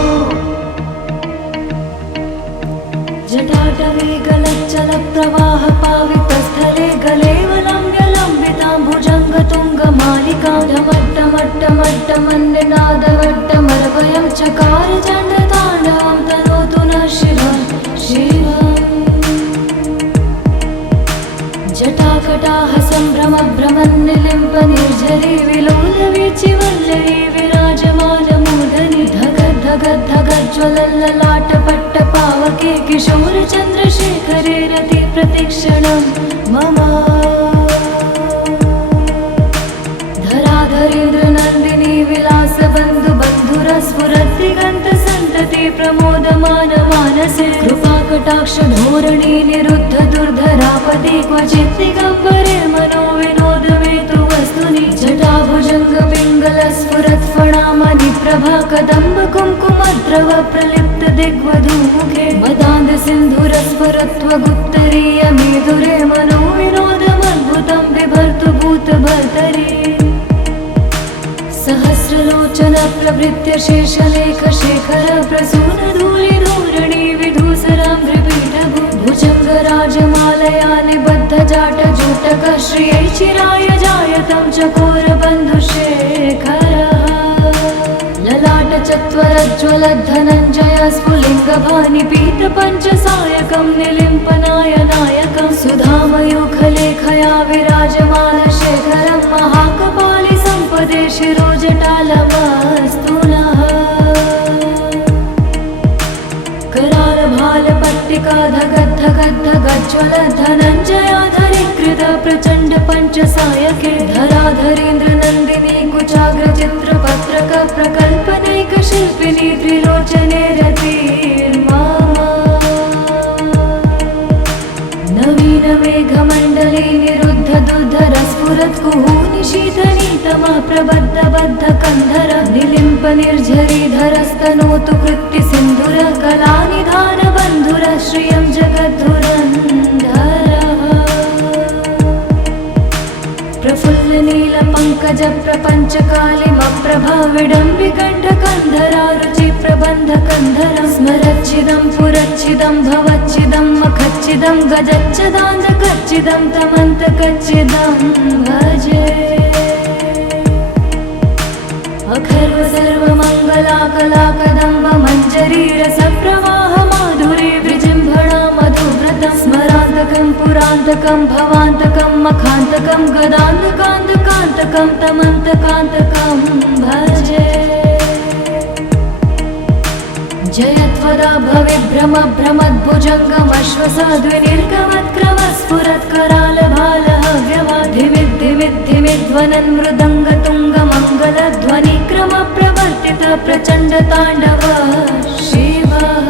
जटाटवे गलच्चलप्रवाह पावितस्थले गलेवलम्ब्यलम्बितां भुजङ्गतुङ्गमालिकां ढमट्टमट्टमट्टमन्निनादवट्टमरवयं चकार चण्डताण्डवं तनोतु शिवा शिवा जटाकटाह सम्भ्रमभ्रमन्निलिम्प निर्झरी विलोलवीचि वल्लरी विराजमानमूर्धनि धगद् धगद् धगज्ज्वलल्ललाटपट्ट पावके किशोरचन्द्रशेखरे रति प्रतिक्षणं मम धराधरेन्द्रनन्दिनी विलासबन्धु बन्धुरस्फुरद्दिगन्तसन्तति प्रमोदमान मानसे कृपाकटाक्ष धोरणी निरुद्ध दुर्धरापति क्वचित् दिगम्बरे मनो विनोदमेतु वस्तुनि जटाभुजङ्गपिङ्गलस्फुरत्फणामणि प्रभा कदम्ब कुङ्कुमद्रव प्रलिप्त दिग्वधूमुखे मदान्ध सिन्धुरस्फुरत्वगुत्तरीय मेधुरे मनो विनोदमद्भुतं बिभर्तु भूतभर्तरि सहस्रलोचन प्रभृत्य शेषलेख शेखर प्रसून धूलि धूरणि विधूसरां त्रिपीठभु भुजङ्गराजमालया निबद्ध जाट जूटक श्रियै चिराय जायतं चकोर बन्धुशेखरः ललाट चत्वरज्ज्वलद्धनञ्जय स्फुलिङ्गभानि पीत पञ्चसायकं निलिम्पनाय नायकं सुधामयूखलेखया विराजमान शेखरं महाकपालि सम्पदे शिरोजटालमस्तु नः करालभालपट्टिका धगद् धगद् धगज्ज्वल धनञ्जयाधरीकृत प्रचण्ड पञ्चसायके धराधरेन्द्रनन्दिनी कुचाग्रचित्रपत्रक प्रकल्पनैकशिल्पिनी त्रिलोचने रतिर्मा नवीनमेघमण्डले निरुद्ध दुर्धरस्फुरत् कुहूनि शीतनीतमा प्रबद्ध बद्ध कन्धर निलिम्प निर्झरीधरस्तनोतु कृत्ति सिन्धुर कलानिधान बन्धुर श्रियं जगद्धुरन्धरः प्रफुल्ल नीलपङ्कज प्रपञ्चकालिमप्रभा विडम्बिकण्ठकन्धरा रुचि प्रबन्ध कन्धरं स्मरच्छिदं पुरच्छिदं भवच्छिदं मखच्छिदं गजच्छदान्धकच्छिदं तमन्तकच्छिदं भजे अखर्व सर्वमङ्गलाकलाकदम्ब मञ्जरी रसप्रवाह माधुरी विजृम्भणा मधुव्रतं स्मरान्तकं पुरान्तकं भवान्तकं मखान्तकं गदान्तकान्तकान्तकं तमन्तकान्तकं भजे जयत्वदा भविभ्रम भ्रमद्भुजङ्गमश्वसाद्विनिर्गमत्क्रमस्फुरत्करालभालहव्यवाधिमिद्धिमिद्धिमिध्वनन् मृदङ्गतुङ्गमङ्गलध्वनिक्रम प्रवर्तित प्रचण्ड ताण्डव शिवः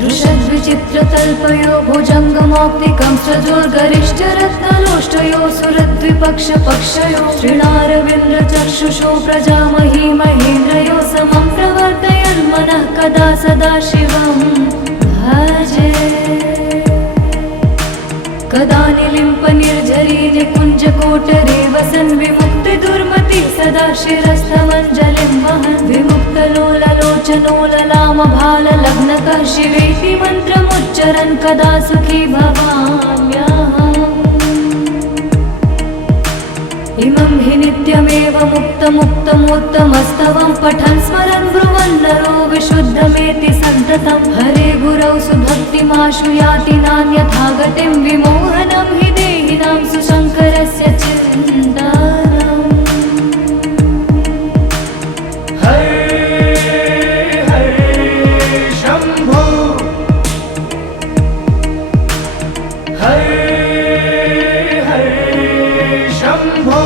दृशद्विचित्रतल्पयो भुजङ्गमौक्तिकं सजोर्गरिष्ठरत्नलोष्टयो सुरद्विपक्षपक्षयो श्रीणारविन्द्रचक्षुषो प्रजामही महेन्द्रयो समं प्रवर्तयन्मनः कदा सदा शिवं भजे कदा निलिम्प निर्झरी निकुञ्जकोटरे वसन् विमुक्ति दुर्मति सदा शिरस्थमञ्जलिं वहन् विमुक्तलोललोचनोललामभाललग्नकः शिवेति मन्त्रमुच्चरन् कदा सुखी भवाम्यहम् इमं हि नित्यमेव मुक्तमुक्तमोत्तमस्तवं पठन् स्मरन् ब्रुवन् नरो विशुद्धमेति सन्ततं हरे गुरौ सुभक्तिमाशु याति नान्यथा गतिं विमोहनं हि देहिनां सुशङ्करस्य चिन्तनम् हरे हरे शम्भो हरे हरे शम्भो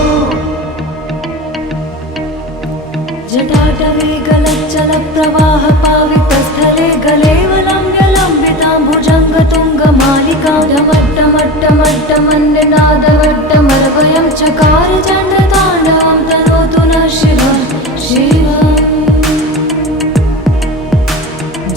जटाटवे गलच्चलप्रवाह पावितस्थले गलेवलम्ब्यलम्बितां भुजङ्गतुङ्गमालिकां ढमट्टमट्टमट्टमन्निनादवट्टमर्वयं चकार चण्डताण्डवं तनोतु नः शिवं शिवम्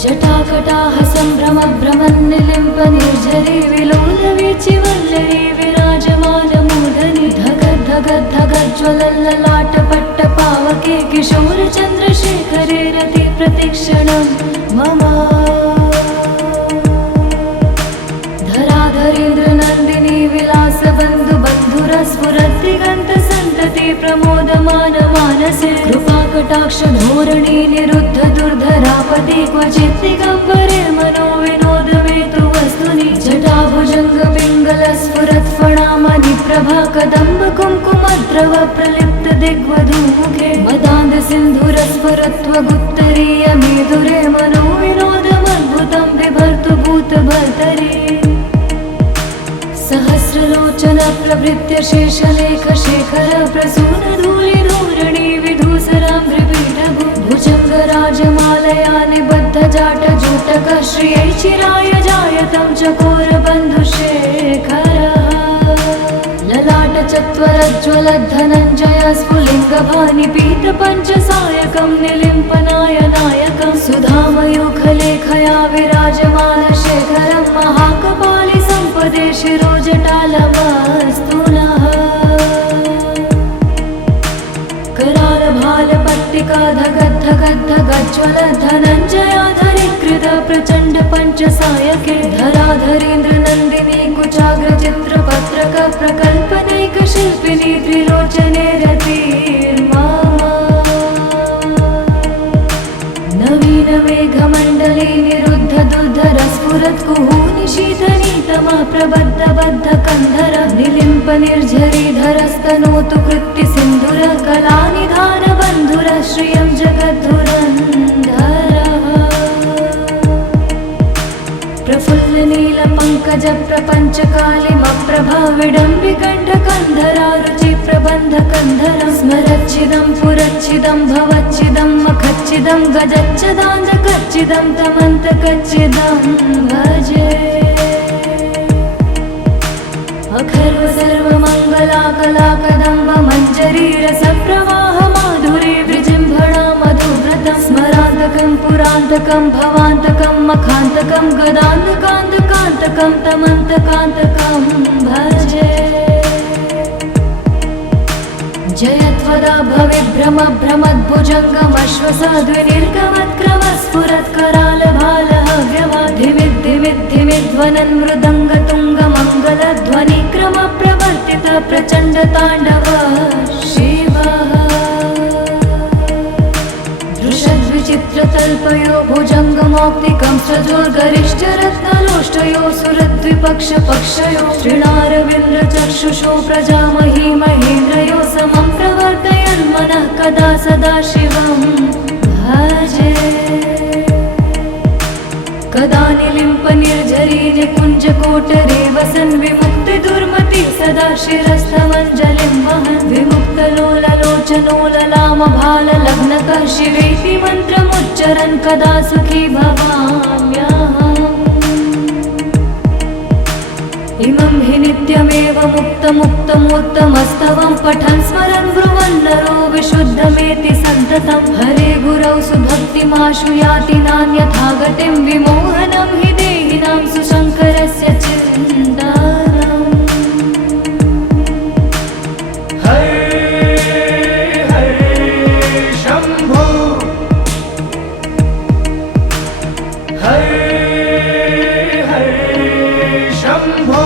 जटाकटाह सम्भ्रमभ्रमन्निलिम्प निर्झरी विलोलवीचि वल्लरी विराजमानमूर्धनि धगद् धगद् धगज्ज्वलल्ललाटपट्ट पावके किशोरचन्द्रशेखरे रति प्रतिक्षणं मम धराधरेन्द्रनन्दिनी विलासबन्धु बन्धुरस्फुरद्दिगन्तसन्तति प्रमोदमान मानसे कृपाकटाक्ष कृपाकटाक्षधोरणी निरुद्ध दुर्धरापदे क्वचित् दिगम्बरे मनोविनोदमेतु वस्तुनि जटाभुजङ्ग पिङ्गलस्फुरत्फणामणि प्रभा कदम्ब कुङ्कुमद्रव प्रलिप्त दिग्वधूमुखे मदान्ध सिन्धुरस्फुरत्वगुत्तरीय मेधुरे मनोविनोदमद्भुतं बिभर्तु भूतभर्तरि सहस्रलोचन प्रभृत्य शेषलेख शेखर प्रसून धूलि धूरणि विधूसराङ्घ्रिपीठभु भुजङ्गराजमालया निबद्ध जाट जूटक श्रियै चिराय जायतं चकोर बन्धुशेखरः ललाट चत्वरज्ज्वलद्धनञ्जय स्फुलिङ्गभानि पीत पञ्चसायकं निलिम्पनाय नायकं सुधामयूखलेखया विराजमान शेखरं महाकपालि सम्पदे शिरोजटालमस्तु नः करालभालपट्टिका धगद्धगद्धगज्ज्वल धनञ्जयाधरीकृत प्रचण्ड पञ्चसायके धराधरेन्द्र नन्दिनी कुचाग्रचित्रपत्रक प्रकल्पनैक शिल्पिनी त्रिलोचने रतिर्मा नवीन मेघमण्डले निरुद्ध दुर्धर स्फुरत्कुहूनि शीतनीतमा प्रबद्ध बद्ध कन्धर निलिम्प निर्झरीधरस्तनोतु कृत्ति सिन्धुर कलानिधान बन्धुर श्रियं जगद्धुरन्धरः प्रफुल्ल नील पङ्कज प्रपञ्च कालिमप्रभा विडम्बिकण्ठ कन्धरा रुचि प्रबन्ध कन्धरं स्मरच्छिदं पुरच्छिदं भवच्छिदं मखच्छिदं गजच्छदान्धकच्छिदं तमन्तकच्छिदं भजे अखर्व सर्वमङ्गला कला कदम्ब मञ्जरी रसप्रवाह माधुरी विजृम्भणा मधुव्रतं स्मरान्तकं पुरान्तकं भवान्तकं मखान्तकं गदान्तकान्तकान्तकं तमन्तकान्तकं भजे जयत्वदा भविभ्रम भ्रमद्भुजङ्गमश्वसाद्विनिर्गमत्क्रमस्फुरत्करालभालहव्यवाधिमिद्धिमिद्धिमिध्वनन् मृदङ्गतुङ्गमङ्गलध्वनिक्रम प्रवर्तित प्रचण्ड ताण्डव शिवः दृशद्विचित्रतल्पयो भुजङ्गमौक्तिकं सजोर्गरिष्ठरत्नलोष्टयो सुरद्विपक्षपक्षयो श्रीणारविन्द्रचक्षुषो प्रजामही महेन्द्रयो समं प्रवर्तयन् मनः कदा सदा शिवं भजे कदा निलिम्प निर्झरी निकुञ्जकोटरे वसन् विमुक्ति दुर्मति सदा शिरस्थमञ्जलिं वहन् विमुक्तलोललोचनोललामभाललग्नकः शिवेति मन्त्रमुच्चरन् कदा सुखी भवाम्यहम् इमं हि नित्यमेव मुक्तमुक्तमोत्तमस्तवं पठन् स्मरन् ब्रुवन् नरो विशुद्धमेति सन्ततं हरे गुरौ सुभक्तिमाशु याति नान्यथा गतिं विमोहनं हि देहिनां सुशङ्करस्य चिन्तनम् हरे हरे शम्भो हरे हरे शम्भो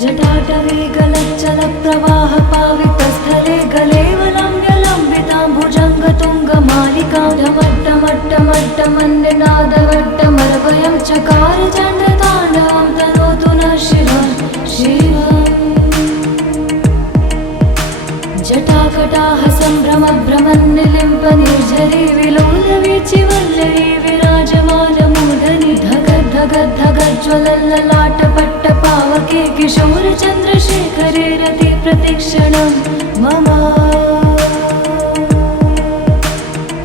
जटाटवे गलच्चल प्रवाह पावितस्थले गलेवलम्ब्यलम्बितां भुजङ्गतुङ्गमालिकां ढमट्टमट्टमट्टमन्निनादवट्टमर्वयं चकार चण्डताण्डवं तनोतु नः शिवं शिवम् जटाकटाह सम्भ्रमभ्रमन्निलिम्प निर्झरी विलोलवीचिवल्लरी विराजमानमूर्धनि धगद्धगद्धगज्ज्वलल्ललाटपट्टपावके किशोरचन्द्रशेखरे रति प्रतिक्षणं मम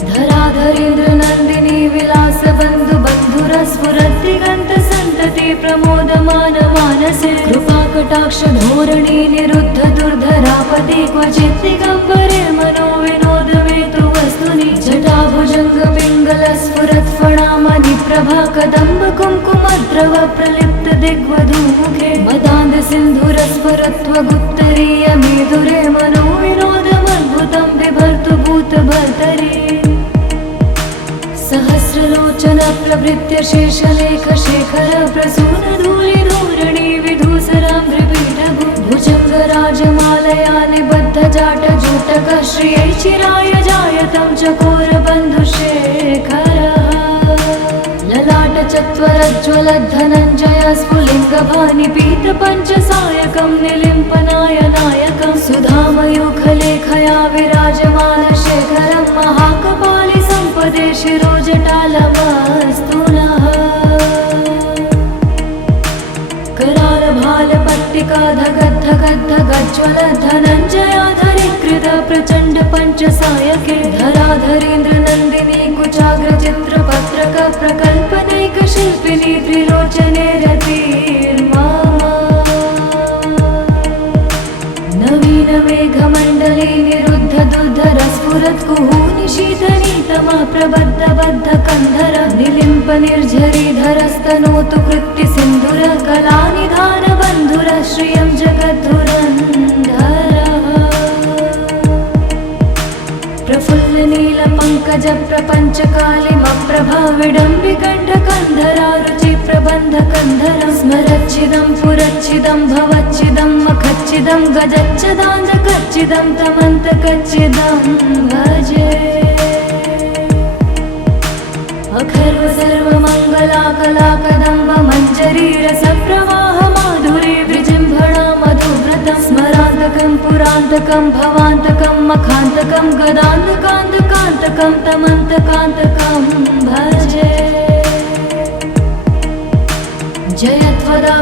धराधरेन्द्र नन्दिनी विलासबन्धु बन्धुरस्फुरद्दिगन्तसन्तति प्रमोदमान मानसे कृपाकटाक्षधोरणी निरुद्ध दुर्धरापदे क्वचित् दिगम्बरे मनोविनोदमेतु वस्तुनि जटाभुजङ्ग पिङ्गलस्फुरत्फणामणि प्रभा कदम्ब कुङ्कुमद्रव प्रलिप्त दिग्वधूमुखे मदान्ध सिन्धुरस्फुरत्वगुत्तरीय मेधुरे मनोविनोदमद्भुतं बिभर्तु भूतभर्तरि सहस्रलोचन प्रभृत्य शेषलेख शेखर प्रसून धूलि धूरणि विधूसराङ्घ्रिपीठभु भुजङ्गराजमालया निबद्धजाटजूटकः श्रियै चिराय जायतं चकोरबन्धुशेखरः ललाटचत्वरज्ज्वलद्धनञ्जय स्फुलिङ्गभानि पीतपञ्चसायकं निलिम्पनायनायकं सुधामयूखलेखया विराजमानशेखरं महाकपालि सम्पदे शिरोजटालमस्तु नः करालभालपट्टिकाधगद्धगद्धगज्ज्वलद्धनञ्जयाधरीकृत प्रचण्ड पञ्चसायके धराधरेन्द्रनन्दिनी कुचाग्रचित्रपत्रक प्रकल्पनैकशिल्पिनी त्रिलोचने रतिर्मा नवीनमेघमण्डले निरुद्ध दुर्धरस्फुरत्कुहूनि शीतनीतमः प्रबद्धबद्धकन्धर निलिम्प निर्झरीधरस्तनोतु कृत्तिसिन्धुर कलानिधानबन्धुर श्रियं जगद्धुरन्धरः प्रफुल्लनीलपङ्कज प्रपञ्चकालिमप्रभाविडम्बिकण्ठकन्धरा रुचिप्रबन्धकन्धरं स्मरच्छिदं पुरच्छिदं भवच्छिदं मखच्छिदं गजच्छदान्धकच्छिदं तमन्तकच्छिदं भजे अखर्व सर्वमङ्गलाकलाकदम्ब मञ्जरीरसप्रवाह माधुरी विजृम्भणा मधुव्रतं स्मरान्तकं पुरान्तकं भवान्तकं मखान्तकं गदान्तकान्तकान्तकं तमन्तकान्तकं भजे जयत्वदा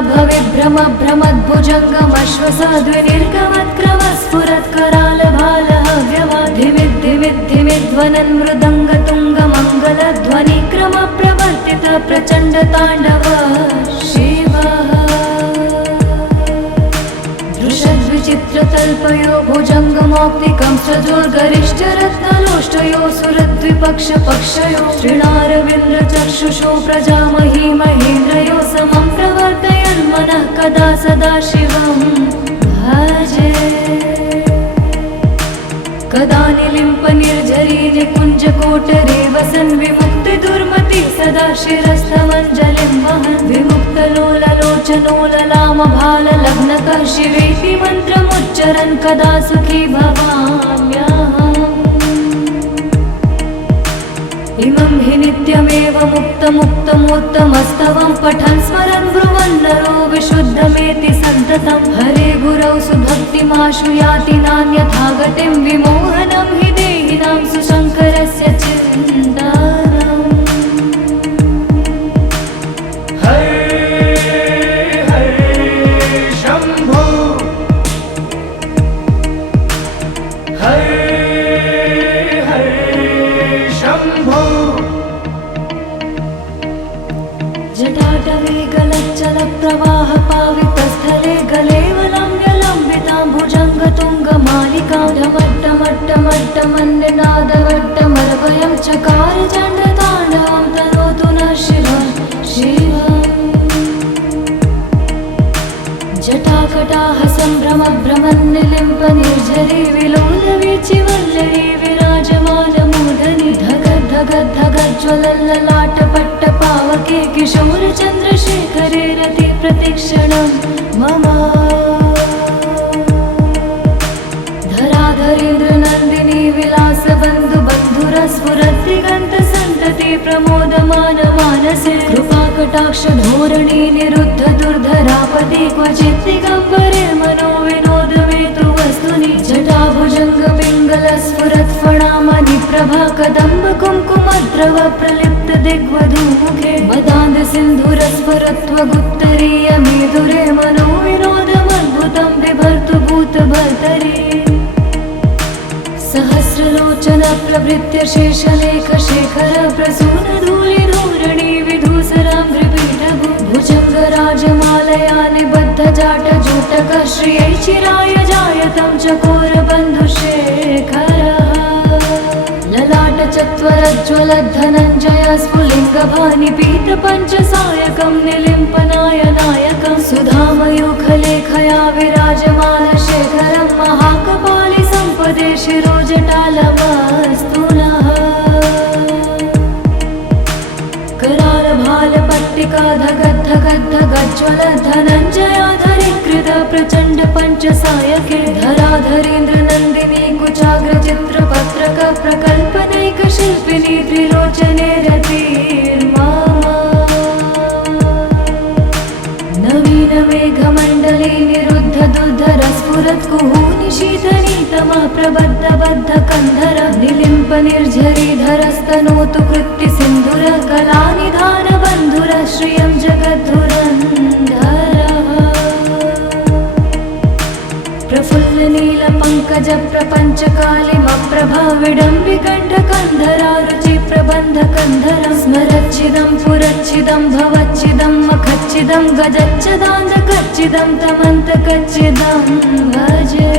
भविभ्रमभ्रमद्भुजङ्गमश्वसाद्विनिर्गमत्क्रमस्फुरत्करालभालहव्यवाधिमिद्धिमिद्धिमिध्वनन् मृदङ्गतुङ्गमङ्गलध्वनिक्रमप्रवर्तित प्रचण्डताण्डव शिवः दृशद्विचित्रतल्पयो भुजङ्गमौक्तिकं सजोर्गरिष्ठरत्नलोष्टयो सुरद्विपक्षपक्षयो श्रीणारविन्द्रचक्षुषो प्रजामही महेन्द्रयो समं प्रवर्तयन्मनः कदा सदा शिवं भजे कदा निलिम्प निर्झरी निकुञ्जकोटरे वसन् विमुक्तिदुर्मति सदा शिरस्थमञ्जलिं वहन् विमुक्तलोललोचनोललामभाललग्नकः शिवेति मन्त्रमुच्चरन् कदा सुखी भवाम्यहम् इमं हि नित्यमेव मुक्तमुक्तमोत्तमस्तवं पठन् स्मरन् ब्रुवन् नरो विशुद्धमेति सन्ततं हरे गुरौ सुभक्तिमाशु याति नान्यथा गतिं विमोहनं हि देहिनां सुशङ्करस्य चिन्तनम् हरे हरे शम्भो हरे शम्भो जटाटवे गलच्चलप्रवाह पावितस्थले गलेवलम्ब्यलम्बितां भुजङ्गतुङ्गमालिकां ढमट्टमट्टमट्टमन्निनादवट्टमर्वयं चकार चण्डताण्डवं तनोतु नः शिवं शिवम् जटाकटाह सम्भ्रमभ्रमन्निलिम्प निर्झरी विलोलवीचिवल्लरी विराजमानमूर्धनि धगद्धगद्धगज्ज्वलल्ललाटपट्टपावके किशोरचन्द्रशेखरे रति प्रतिक्षणं मम धराधरेन्द्रनन्दिनी विलासबन्धुबन्धुरस्फुरद्दिगन्तसन्तति प्रमोदमानमानसे कृपाकटाक्षधोरणी निरुद्ध दुर्धरापति क्वचित् दिगम्बरे मनो विनोदमेतु वस्तुनि जटाभुजङ्गपिङ्गलस्फुरत्फणामणिप्रभा कदम्ब कुङ्कुमद्रव प्रलिप्त दिग्वधूमुखे मदान्धसिन्धुरस्फुरत्वगुत्तरीय मेधुरे मनो विनोदमद्भुतं बिभर्तु भूतभर्तरि सहस्रलोचन प्रभृत्य शेषलेखशेखर प्रसूनधूलिधूरणि विधूसराङ्घ्रिपीठभु भुजङ्गराजमालया निबद्धजाटजूटकः श्रियै चिराय जायतं चकोरबन्धुशेखरः ललाटचत्वरज्ज्वलद्धनञ्जय स्फुलिङ्गभानि पीतपञ्चसायकं निलिम्पनायनायकं सुधामयूखलेखया विराजमानशेखरं महाकपालि सम्पदे शिरोजटालमस्तु नः करालभालपट्टिकाधगद्धगद्धगज्ज्वलद्धनञ्जयाधरीकृत धरीकृत प्रचण्ड पञ्चसायके धराधरेन्द्र नन्दिनी कुचाग्र चित्रपत्रक प्रकल्पनैक शिल्पिनी त्रिलोचने रतिर्मा नवीन मेघमण्डले निरुद्ध दुर्धर स्फुरत् कुहूनि शीतनीतमा प्रबद्ध बद्ध कन्धर निलिम्प निर्झरीधरस्तनोतु कृत्ति सिन्धुर कलानिधान बन्धुर श्रियं जगद्धुरन्धरः प्रफुल्ल नील पङ्कज प्रपञ्च कालिमप्रभा विडम्बिकण्ठ कन्धरा रुचि प्रबन्ध कन्धर स्मरच्चिदं पुरच्चिदं भवच्चिदं मखच्चिदं गजच्चदान्धकच्चिदं तमन्तकच्चिदं भजे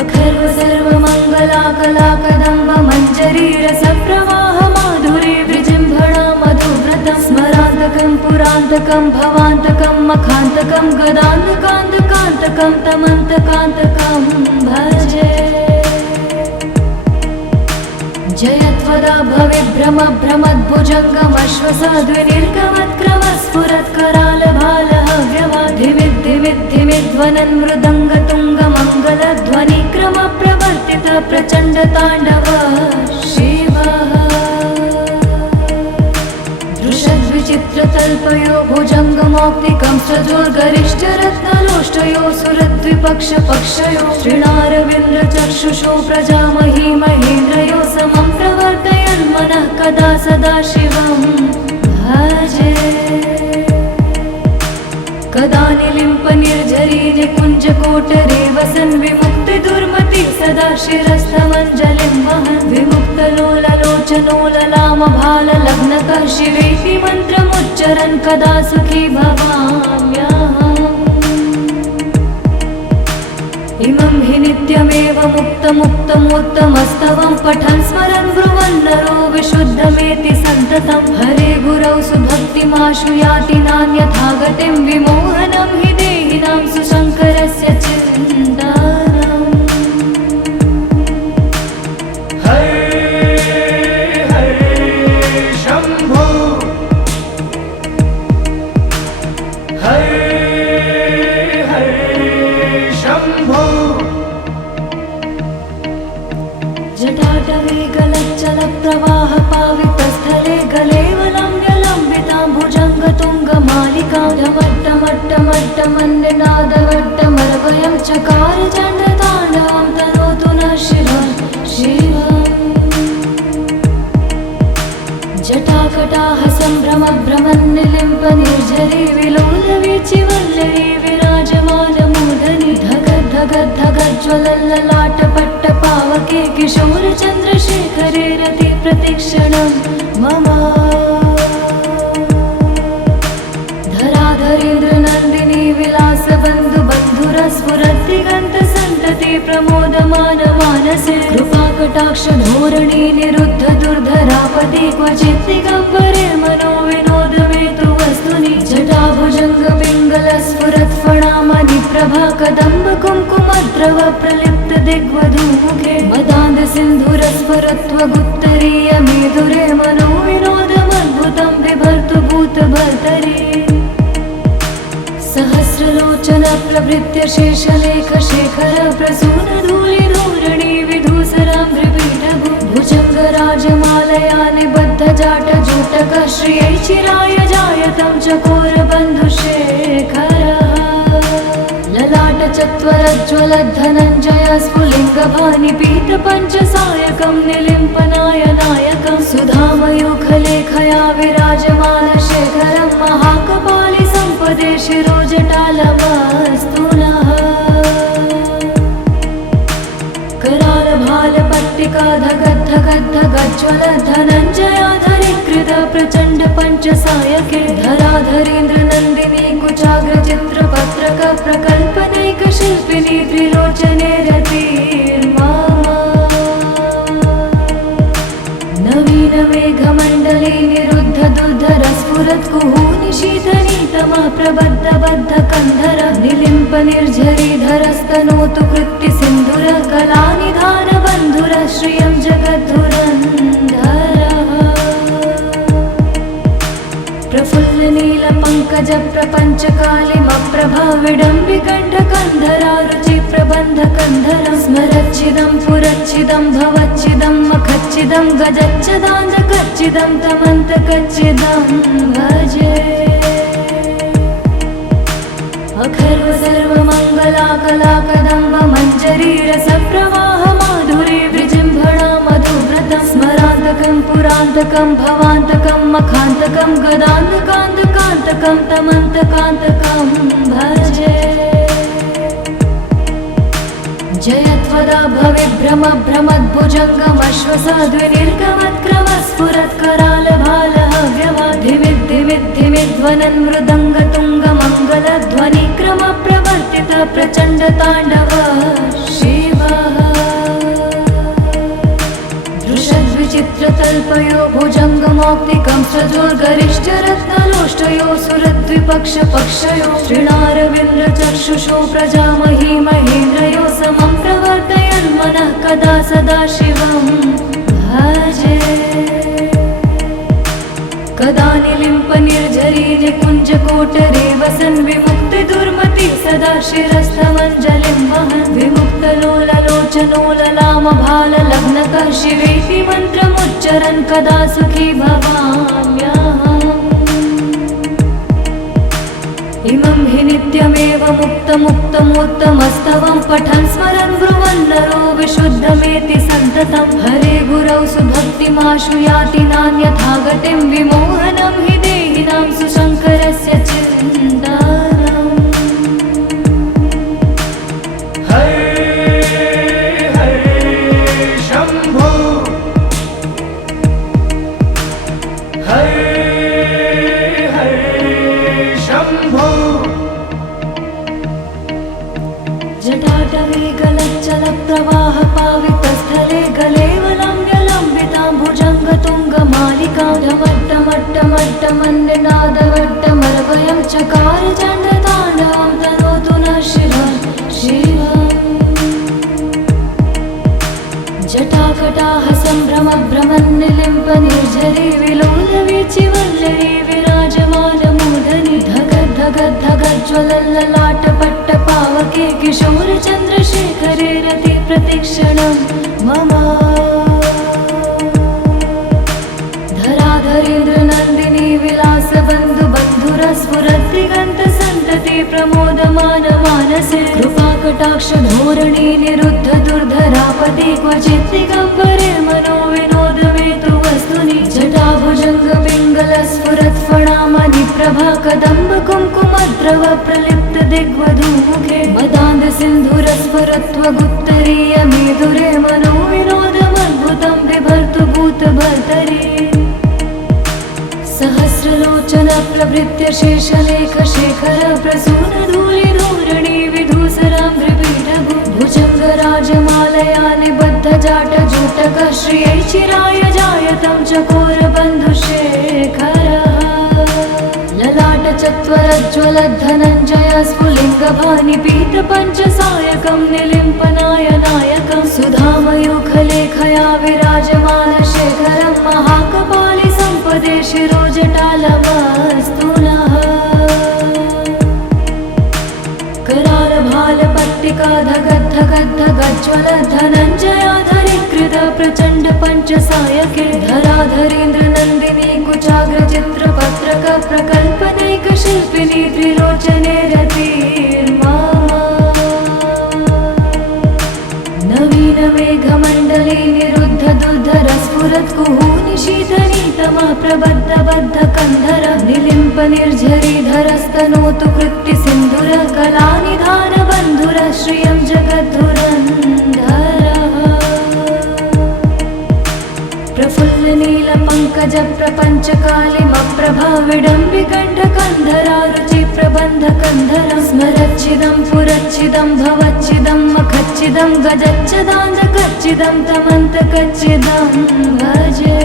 अखर्व सर्वमङ्गलाकलाकदम्ब मञ्जरी रसप्रवाह माधुरी विजृम्भणा मधुव्रतं स्मरान्तकं पुरान्तकं भवान्तकं मखान्तकं गदान्तकान्तकान्तकं तमन्तकान्तकं भजे जयत्वदा भविभ्रम भ्रमद्भुजङ्गमश्वसाद्विनिर्गमत्क्रमस्फुरत्करालभालहव्यवाधिमिद्धिमिद्धिमिध्वनन् मृदङ्गतुङ्गमङ्गलध्वनिक्रम प्रवर्तित प्रचण्ड ताण्डव शिवः दृशद्विचित्रतल्पयो भुजङ्गमौक्तिकं सजोर्गरिष्ठरत्नलोष्टयो सुरद्विपक्षपक्षयो श्रीणारविन्द्रचक्षुषो प्रजामही महेन्द्रयो समं प्रवर्तयन्मनः कदा सदा शिवं भजे कदा निलिम्प निर्झरी निकुञ्जकोटरे वसन् विमुक्तिदुर्मति सदा शिरस्थमञ्जलिं वहन् विमुक्तलोललोचनोललामभाललग्नकः शिवेति मन्त्रमुच्चरन् कदा सुखी भवाम्यहम् इमं हि नित्यमेव मुक्तमुक्तमोत्तमस्तवं पठन् स्मरन् ब्रुवन् नरो विशुद्धमेति सन्ततं हरे गुरौ सुभक्तिमाशु याति नान्यथा गतिं विमोहनं हि देहिनां सुशङ्करस्य चिन्तनम् हरे हरे शम्भो हरे हरे शम्भो जटाटवे गलच्चल प्रवाह पावितस्थले गलेवलम्ब्यलम्बितां भुजङ्गतुङ्गमालिकां ढमट्टमट्टमट्टमन्यनादवट्टमर्वयं चकार चण्डताण्डवं तनोतु नः शिवं शिवम् जटाकटाह सम्भ्रमभ्रमन्निलिम्प निर्झरी विलोलवीचिवल्लरी विराजमानमूर्धनि धगद्धगद्धगज्ज्वलल्ललाटपट्टपावके किशोरचन्द्रशेखरे रति प्रतिक्षणं मम धराधरेन्द्र नन्दिनी विलासबन्धु बन्धुरस्फुरद्दिगन्तसन्तति प्रमोदमान मानसे कृपाकटाक्ष धोरणी निरुद्ध दुर्धरापति क्वचित् दिगम्बरे मनो विनोदमेतु वस्तुनि जटाभुजङ्ग पिङ्गल स्फुरत् फणामणि प्रभा कदम्ब कुङ्कुमद्रव प्रलिप्त दिग्वधूमुखे मदान्ध सिन्धुरस्फुरत्वगुत्तरीय मेधुरे मनो विनोदमद्भुतं बिभर्तु भूतभर्तरि सहस्रलोचन प्रभृत्य शेषलेख शेखर प्रसून धूलिधूरणि विधूसराम्भ्रिपीठभु भुजङ्गराजमालया निबद्ध जाटजूटक श्रियै चिराय जायतं चकोरबन्धुशेखरः ललाट चत्वरज्ज्वलद्धनञ्जय स्फुलिङ्गभानि पीतपञ्चसायकं निलिम्पनायनायकं सुधामयूखलेखया विराजमान शेखरं महाकपालि सम्पदे शिरोजटालमस्तु नः करालभालपट्टिका धगद्धगद्धगज्ज्वल धनञ्जयाधरीकृत प्रचण्ड पञ्चसायके धराधरेन्द्र नन्दिनी कुचाग्र चित्रपत्रक प्रकल्पनैक शिल्पिनी त्रिलोचने रतिर्मा नवीन मेघमण्डले निरुद्ध दुर्धर स्फुरत् कुहूनि शीतनीतमा प्रबद्ध बद्ध कन्धर निलिम्प निर्झरीधरस्तनोतु कृत्ति सिन्धुर कलानिधान बन्धुर श्रियं जगद्धुरन्धरः प्रफुल्ल नील पङ्कज प्रप प्रबन्धकन्धरं स्मरच्चिदं पुरच्चिदं भवच्चिदं मखच्चिदं गजच्चिदाञ्जकच्चिदं तमन्तकच्चिदं भजे अखर्व सर्वमङ्गलाकलाकदम्ब मञ्जरीरसप्रवाह माधुरी विजृम्भणा मधुव्रतं स्मरान्तकं पुरान्तकं भवान्तकं मखान्तकं गदान्तकान्तकान्तकं तमन्तकान्तकं भजे जयत्वदा भविभ्रम भ्रमद्भुजङ्गमश्वसाद्विनिर्गमत्क्रम स्फुरत्करालभालहव्यवाधिमिद्धिमिद्धिमिध्वनन् मृदङ्गतुङ्गमङ्गलध्वनिक्रम प्रवर्तित प्रचण्डताण्डव शिवः दृशद्विचित्रतल्पयो भुजङ्गमौक्तिकं सजोर्गरिष्ठरत्नलोष्टयो सुरद्विपक्षपक्षयो श्रीणारविन्द्रचक्षुषो प्रजामही महेन्द्रयो समं प्रवर्तयन् मनः कदा सदा शिवं भजे कदा निलिम्प निर्झरी निकुञ्जकोटरे वसन् विमुक्तिदुर्मति सदा शिरस्थमञ्जलिं वहन् विमुक्तलोललोचनो ललामभाललग्नकः शिवेति मन्त्रमुच्चरन् कदा सुखी भवाम्यहम् इमं हि नित्यमेव मुक्तमुक्तमोत्तमस्तवं पठन् स्मरन् ब्रुवन् नरो विशुद्धमेति सन्ततं हरे गुरौ सुभक्तिमाशु याति नान्यथा गतिं विमोहनं हि देहिनां सुशङ्करस्य चिन्तनम् हरे हरे शम्भो हरे शम्भो जटाटवे गलच्चलप्रवाह पावितस्थले गलेवलम्ब्यलम्बितां भुजङ्गतुङ्गमालिकां ढमट्टमट्टमट्टमन्निनादवट्टमरवयं चकार चण्डताण्डवं तनोतु नः शिवः शिवम् जटाकटाह सम्भ्रमभ्रमन्निलिम्प निर्झरी विलोलवीचिवल्लरी विराजमानमूर्धनि धगद्धगद्धगज्ज्वलल्ललाटपट्टपावके किशोरचन्द्रशेखरे रति प्रतिक्षणं मम धराधरेन्द्रनन्दिनी विलासबन्धुबन्धुरस्फुरद्दिगन्तसन्तति प्रमोदमानमानसे कृपाकटाक्षधोरणी निरुद्ध दुर्धरापदे क्वचित् दिगम्बरे मनो विनोदमेतु वस्तुनि जटाभुजङ्गपिङ्गलस्फुरत्फणामणिप्रभा कदम्ब कुङ्कुमद्रव प्रलिप्त दिग्वधूमुखे मदान्दसिन्धुरस्फुरत्वगुप्तरीयमेधुरे मनो विनोदमद्भुतं बिभर्तु भूतभर्तरि सहस्रलोचन प्रभृत्य शेषलेखशेखर प्रसूनधूलिधूरणि विधूसराङ्घ्रिपीठभु भुजङ्गराजमालया निबद्धजाटजूटक श्रियै चिराय जायतं चकोरबन्धुशेखरः ललाटचत्वरज्ज्वलद्धनञ्जय स्फुलिङ्गभानिपीतपञ्चसायकं निलिम्पनायनायकं सुधामयूखलेखया विराजमानशेखरं महाकपालि सम्पदे शिरोजटालमस्तु नः करालभालपट्टिका धगद्धगद्धगज्ज्वलधनञ्जयाधरीकृत प्रचण्ड पञ्चसायके धराधरेन्द्रनन्दिनी कुचाग्रचित्रपत्रक प्रकल्पनैकशिल्पिनी त्रिलोचने रतिर्मा नवीनमेघमण्डले निरुद्ध दुर्धरस्फुरत्कुहूनि शीतनीतमः प्रबद्धबद्धकन्धर निलिम्प निर्झरीधरस्तनोतु कृत्तिसिन्धुर कलानिधानबन्धुर श्रियं जगद्धुरन्धरः प्रफुल्लनीलपङ्कजप्रपञ्चकालिमप्रभा विडम्बिकण्ठकन्धरा रुचिप्रबन्धकन्धरं स्मरच्चिदं पुरच्चिदं भवच्चिदं मखच्चिदं गजच्चिदाञ्जकच्चिदं तमन्तकच्चिदं भजे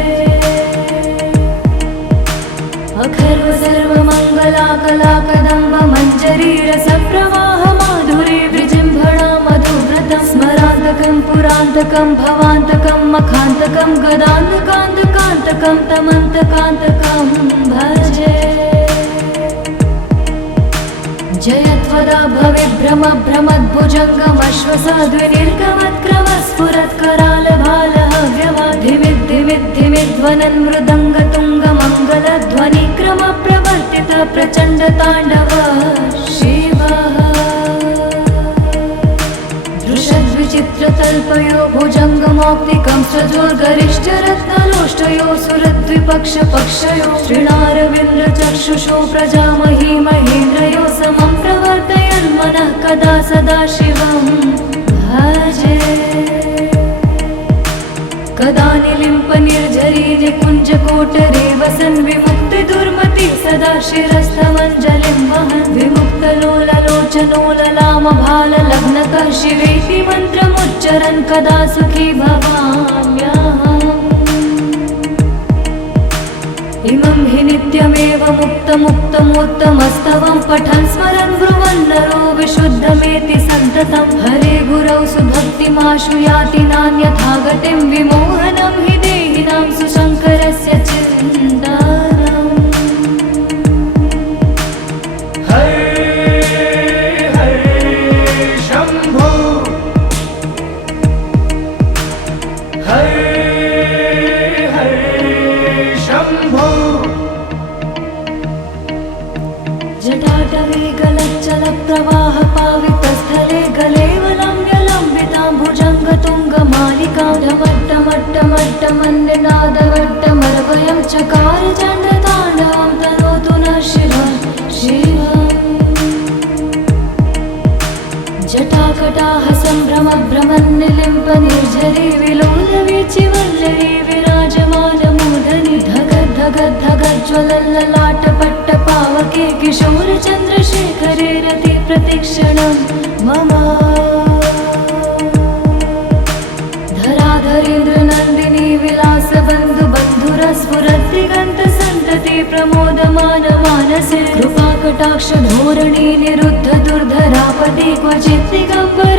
अखर्व सर्वमङ्गलाकलाकदम्ब मञ्जरीरसप्रवाह माधुरी विजृम्भणा मधुव्रतं स्मरान्तकं पुरान्तकं भवान्तकं मखान्तकं गदान्तकान्तकान्तकं तमन्तकान्तकं भजे जयत्वदा भवेद्भ्रमभ्रमद्भुजङ्गमश्वसाद्विनिर्गमत्क्रमस्फुरत्करालभालः व्यवाधिमिद्धिमिद्ध्वनन्मृदङ्गतुङ्गमङ्गलध्वनिक्रमप्रवर्तित प्रचण्डताण्डव शिवः दृशद्विचित्रतल्पयो भुजङ्गमौक्तिकं सजोर्गरिष्ठरत्नलोष्टयो सुरद्विपक्षपक्षयो श्रीणारविन्द्रचक्षुषो प्रजामही महेन्द्रयो समं प्रवर्तयन् मनः कदा सदा शिवं भजे कदा निलिम्पनिर्झरी निकुञ्जकोटरे वसन् विमुक्तिदुर्मति सदा शिरस्थमञ्जलिं वहन् विमुक्तलोललोचनोललामभाललग्नकः शिवेति मन्त्रमुच्चरन् कदा सुखी भवाम्यहम् इमं हि नित्यमेव मुक्तमुत्तमोत्तमस्तवं पठन् स्मरन् ब्रुवन् नरो विशुद्धमेति सन्ततं हरे गुरौ सुभक्तिमाशु याति नान्यथा गतिं विमोहनं हि देहिनां सुशङ्करस्य चिन्तनम् हरे हरे शम्भो हरे हरे शम्भो जटाटवे गलच्चलप्रवाह पावितस्थले गलेवलम्ब्यलम्बितां भुजङ्गतुङ्गमालिकां ढमट्टमट्टमट्टमन्निनादवट्टमर्वयं चकार चण्डताण्डवं तनोतु नः शिवः शिवम् जटाकटाह सम्भ्रमभ्रमन्निलिम्पनिर्झरी विलोलवीचिवल्लरी विराजमानमूर्धनि धगद्धगद्धगज्ज्वलल्ललाटपट्टपावके किशोरचन्द्रशेखरे रति प्रतिक्षणं मम धराधरेन्द्रनन्दिनी विलासबन्धुबन्धुरस्फुरद्दिगन्तसन्तति प्रमोदमानमानसे कृपाकटाक्षधोरणी निरुद्ध दुर्धरापति क्वचित् दिगम्बर